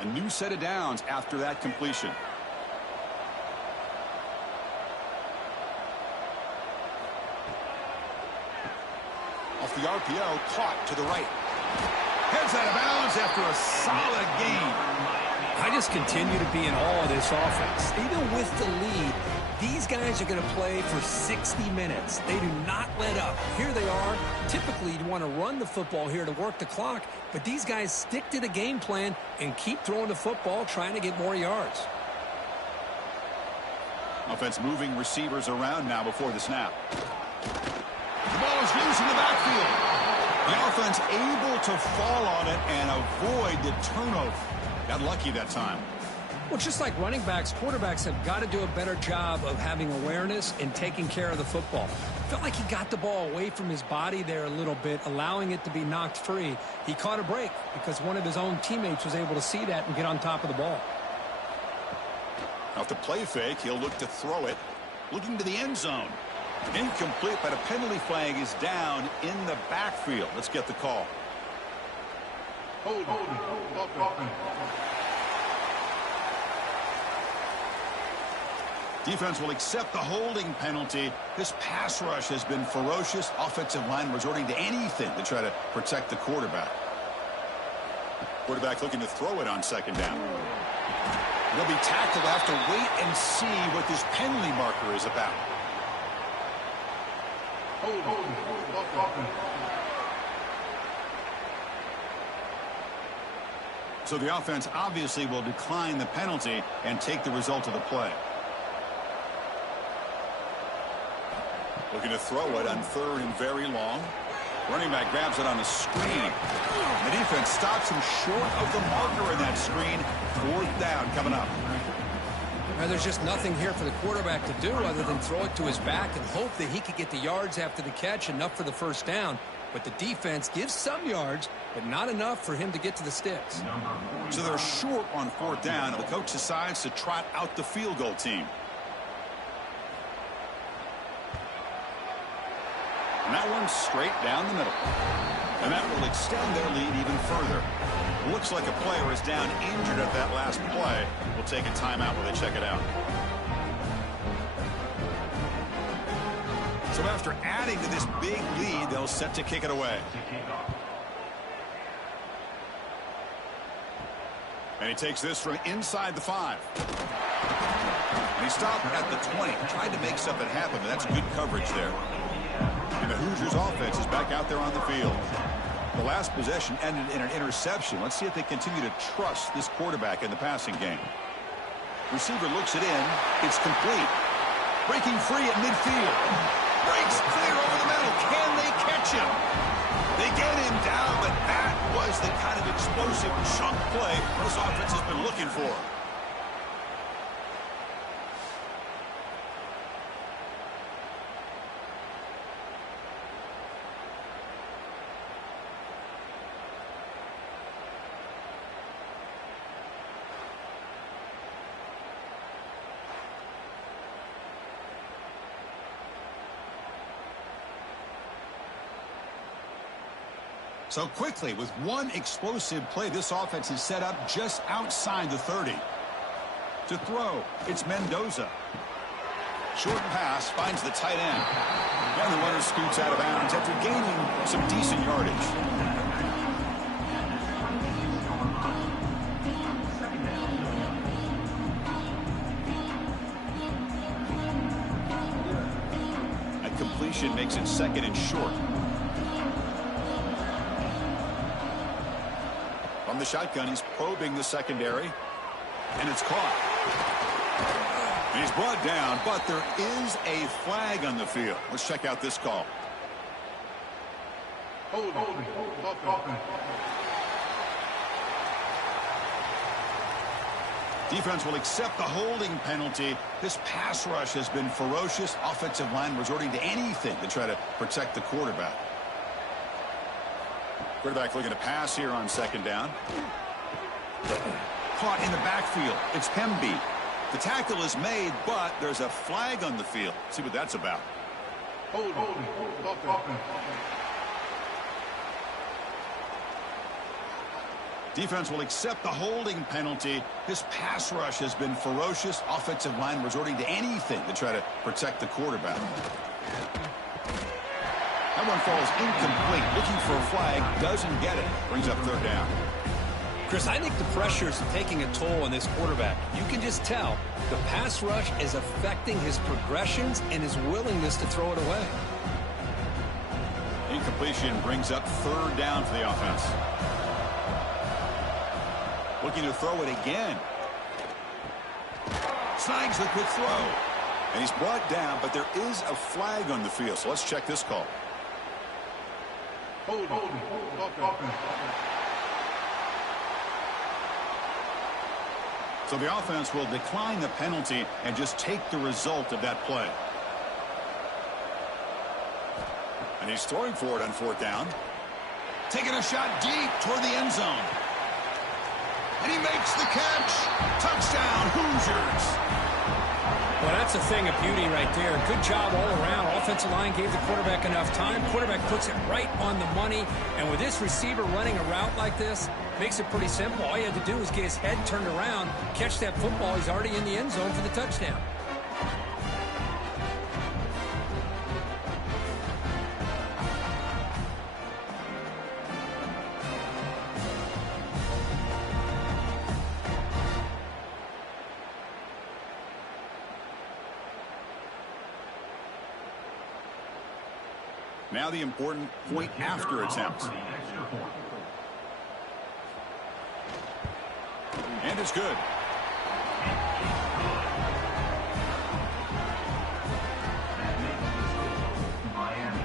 A new set of downs after that completion. Off the RPO, caught to the right. Heads out of bounds after a solid gain. I just continue to be in awe of this offense. Even with the lead, these guys are going to play for 60 minutes. They do not let up. Here they are. Typically, you want to run the football here to work the clock, but these guys stick to the game plan and keep throwing the football, trying to get more yards. Offense moving receivers around now before the snap. The ball is loose in the backfield. The offense able to fall on it and avoid the turnover. Got lucky that time. Well, just like running backs, quarterbacks have got to do a better job of having awareness and taking care of the football. Felt like he got the ball away from his body there a little bit, allowing it to be knocked free. He caught a break because one of his own teammates was able to see that and get on top of the ball. Off the play fake, he'll look to throw it. Looking to the end zone. Incomplete, but a penalty flag is down in the backfield. Let's get the call. Defense will accept the holding penalty. This pass rush has been ferocious. Offensive line resorting to anything to try to protect the quarterback. Quarterback looking to throw it on second down. They'll be tackled. Have to wait and see what this penalty marker is about. So the offense obviously will decline the penalty and take the result of the play. Looking to throw it on 3rd and very long. Running back grabs it on a screen. The defense stops him short of the marker in that screen. 4th down coming up. Now, there's just nothing here for the quarterback to do other than throw it to his back and hope that he could get the yards after the catch, enough for the 1st down. But the defense gives some yards, but not enough for him to get to the sticks. So they're short on 4th down, and the coach decides to trot out the field goal team. And that one's straight down the middle. And that will extend their lead even further. Looks like a player is down injured at that last play. We'll take a timeout while they check it out. So after adding to this big lead, they'll set to kick it away. And he takes this from inside the 5. And he stopped at the 20. Tried to make something happen, but that's good coverage there. And the Hoosiers offense is back out there on the field. The last possession ended in an interception. Let's see if they continue to trust this quarterback in the passing game. Receiver looks it in. It's complete. Breaking free at midfield. Breaks clear over the middle. Can they catch him? They get him down, but that was the kind of explosive chunk play this offense has been looking for. So quickly, with one explosive play, this offense is set up just outside the 30. To throw, it's Mendoza. Short pass finds the tight end. And the runner scoots out of bounds after gaining some decent yardage. That completion makes it 2nd and short. From the shotgun, he's probing the secondary, and it's caught. And he's brought down, but there is a flag on the field. Let's check out this call. Holding. Defense will accept the holding penalty. This pass rush has been ferocious. Offensive line resorting to anything to try to protect the quarterback. Quarterback looking to pass here on 2nd down. Caught in the backfield. It's Pemby. The tackle is made, but there's a flag on the field. Let's see what that's about. Holding. Defense will accept the holding penalty. This pass rush has been ferocious. Offensive line resorting to anything to try to protect the quarterback. That one falls incomplete. Looking for a flag, doesn't get it. Brings up 3rd down. Chris, I think the pressure is taking a toll on this quarterback. You can just tell the pass rush is affecting his progressions and his willingness to throw it away. Incompletion brings up 3rd down for the offense. Looking to throw it again. Snags the quick throw. And he's brought down, but there is a flag on the field. So let's check this call. Holding. So the offense will decline the penalty and just take the result of that play. And he's throwing for it on 4th down. Taking a shot deep toward the end zone. And he makes the catch. Touchdown, Hoosiers. Well, that's a thing of beauty right there. Good job all around. Offensive line gave the quarterback enough time. Quarterback puts it right on the money. And with this receiver running a route like this, makes it pretty simple. All you had to do was get his head turned around, catch that football. He's already in the end zone for the touchdown. Now the important point after attempt. is good. Miami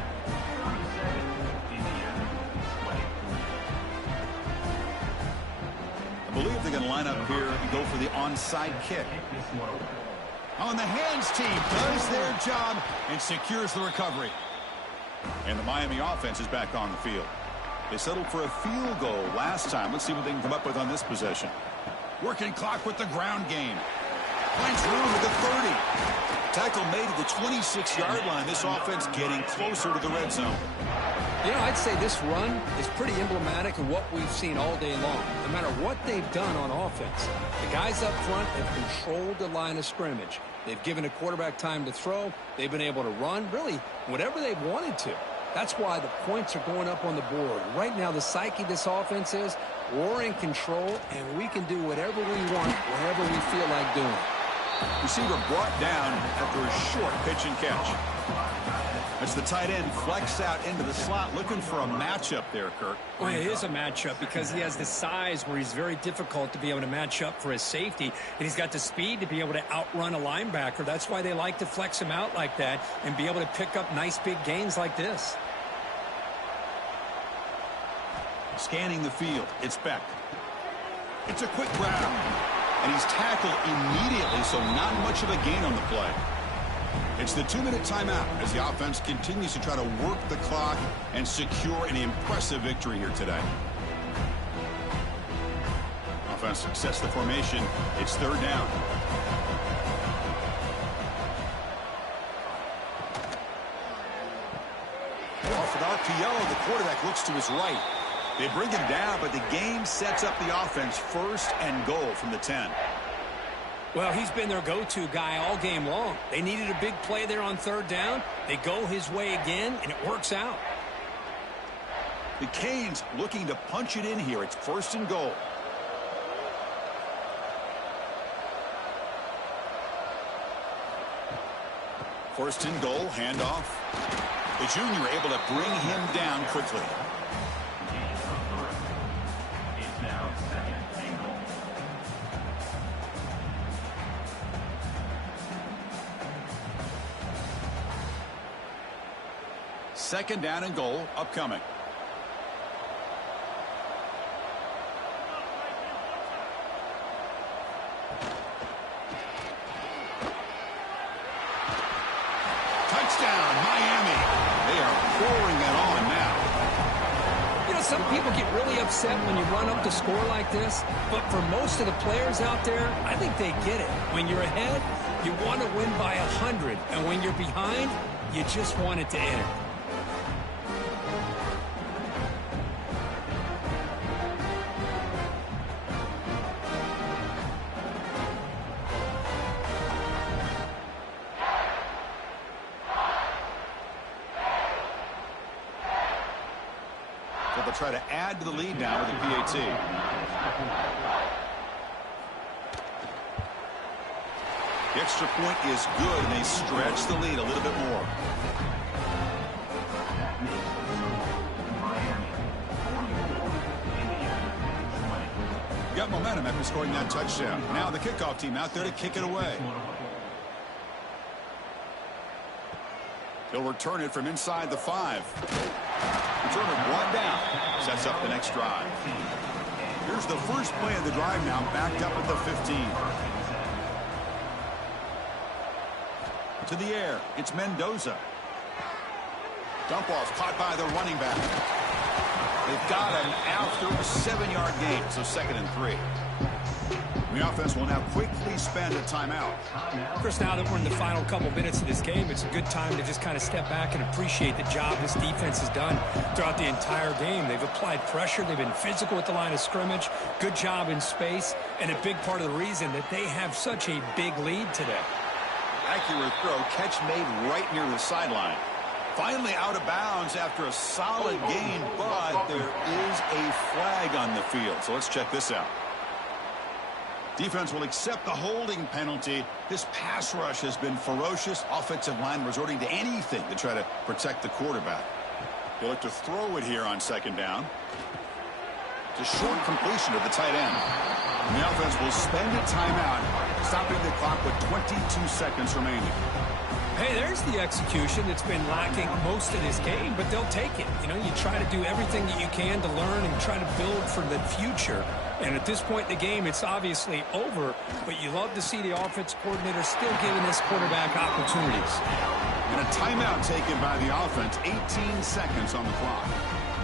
37, Indiana 20. I believe they're going to line up here and go for the onside kick. On the hands team does their job and secures the recovery. And the Miami offense is back on the field. They settled for a field goal last time. Let's see what they can come up with on this possession. Working clock with the ground game. Finds room at the 30. Tackle made at the 26-yard line. This offense getting closer to the red zone. You know, I'd say this run is pretty emblematic of what we've seen all day long. No matter what they've done on offense, the guys up front have controlled the line of scrimmage. They've given a quarterback time to throw. They've been able to run, really, whatever they've wanted to. That's why the points are going up on the board. Right now, the psyche of this offense is we're in control, and we can do whatever we want, wherever we feel like doing. Receiver brought down after a short pitch and catch. That's the tight end flex out into the slot, looking for a matchup there, Kirk. Well, it is a matchup because he has the size where he's very difficult to be able to match up for his safety, and he's got the speed to be able to outrun a linebacker. That's why they like to flex him out like that and be able to pick up nice big gains like this. Scanning the field, it's Beck. It's a quick grab, and he's tackled immediately, so not much of a gain on the play. It's the 2-minute timeout as the offense continues to try to work the clock and secure an impressive victory here today. Offense sets the formation. It's third down. Off an RPO, the quarterback looks to his right. They bring him down, but the game sets up the offense first and goal from the 10. Well, he's been their go-to guy all game long. They needed a big play there on third down. They go his way again, and it works out. The Canes looking to punch it in here. It's first and goal. First and goal, handoff. The junior able to bring him down quickly. It's now second and goal. Second down and goal upcoming. Touchdown, Miami. They are pouring it on now. You know, some people get really upset when you run up to score like this, but for most of the players out there, I think they get it. When you're ahead, you want to win by 100, and when you're behind, you just want it to end. They'll try to add to the lead now with the PAT. The extra point is good, and they stretch the lead a little bit more. Got momentum after scoring that touchdown. Now the kickoff team out there to kick it away. He'll return it from inside the 5. Returner brought down. Sets up the next drive. Here's the first play of the drive now, backed up at the 15. To the air, it's Mendoza. Dump off caught by the running back. They've got him after a 7-yard gain, so second and 3. The offense will now quickly spend a timeout. Chris, now that we're in the final couple minutes of this game, it's a good time to just kind of step back and appreciate the job this defense has done throughout the entire game. They've applied pressure. They've been physical at the line of scrimmage. Good job in space, and a big part of the reason that they have such a big lead today. Accurate throw, catch made right near the sideline. Finally out of bounds after a solid gain, but there is a flag on the field. So let's check this out. Defense will accept the holding penalty. This pass rush has been ferocious. Offensive line resorting to anything to try to protect the quarterback. They'll look to throw it here on second down. It's a short completion to the tight end. And the offense will spend a timeout, stopping the clock with 22 seconds remaining. Hey, there's the execution that's been lacking most of this game, but they'll take it. You know, you try to do everything that you can to learn and try to build for the future. And at this point in the game, it's obviously over, but you love to see the offense coordinator still giving this quarterback opportunities. And a timeout taken by the offense, 18 seconds on the clock.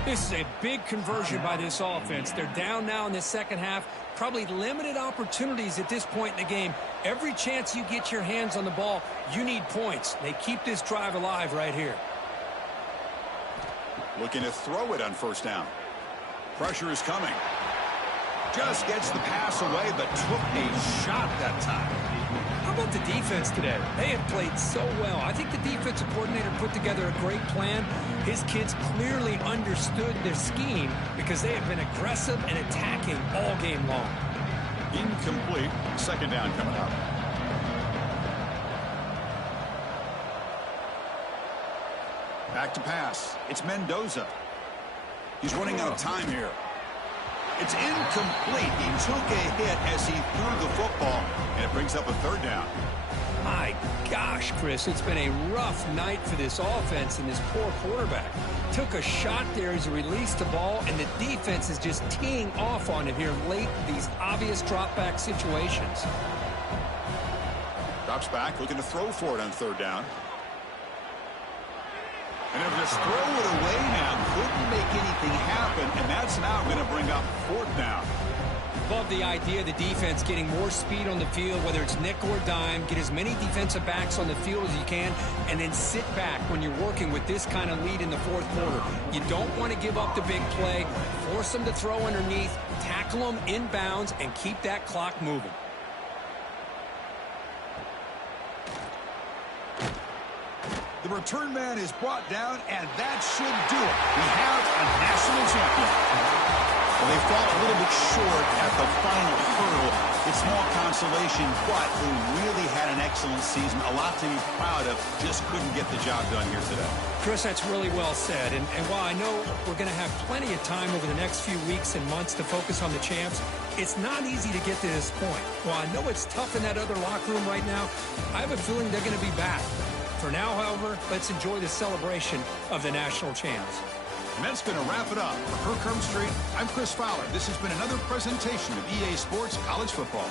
This is a big conversion by this offense. They're down now in the second half. Probably limited opportunities at this point in the game. Every chance you get your hands on the ball, you need points. They keep this drive alive right here. Looking to throw it on first down. Pressure is coming. Just gets the pass away, but took a shot that time. How about the defense today? They have played so well. I think the defensive coordinator put together a great plan. His kids clearly understood their scheme because they have been aggressive and attacking all game long. Incomplete. Second down coming up. Back to pass. It's Mendoza. He's running out of time here. It's incomplete. He took a hit as he threw the football, and it brings up a third down. My gosh, Chris, it's been a rough night for this offense and this poor quarterback. Took a shot there as he released the ball, and the defense is just teeing off on it here late in these obvious drop-back situations. Drops back, looking to throw for it on third down. And they'll just throw it away now. Couldn't make anything happen, and that's now going to bring up fourth down. Love the idea of the defense getting more speed on the field, whether it's nickel or dime. Get as many defensive backs on the field as you can, and then sit back when you're working with this kind of lead in the fourth quarter. You don't want to give up the big play. Force them to throw underneath, tackle them inbounds, and keep that clock moving. The return man is brought down, and that should do it. We have a national champion. Well, they fall a little bit short at the final hurdle. It's small consolation, but they really had an excellent season. A lot to be proud of. Just couldn't get the job done here today. Chris, that's really well said. And while I know we're going to have plenty of time over the next few weeks and months to focus on the champs, it's not easy to get to this point. While I know it's tough in that other locker room right now, I have a feeling they're going to be back. For now, however, let's enjoy the celebration of the national champs. And that's going to wrap it up. For Kirk Street, I'm Chris Fowler. This has been another presentation of EA Sports College Football.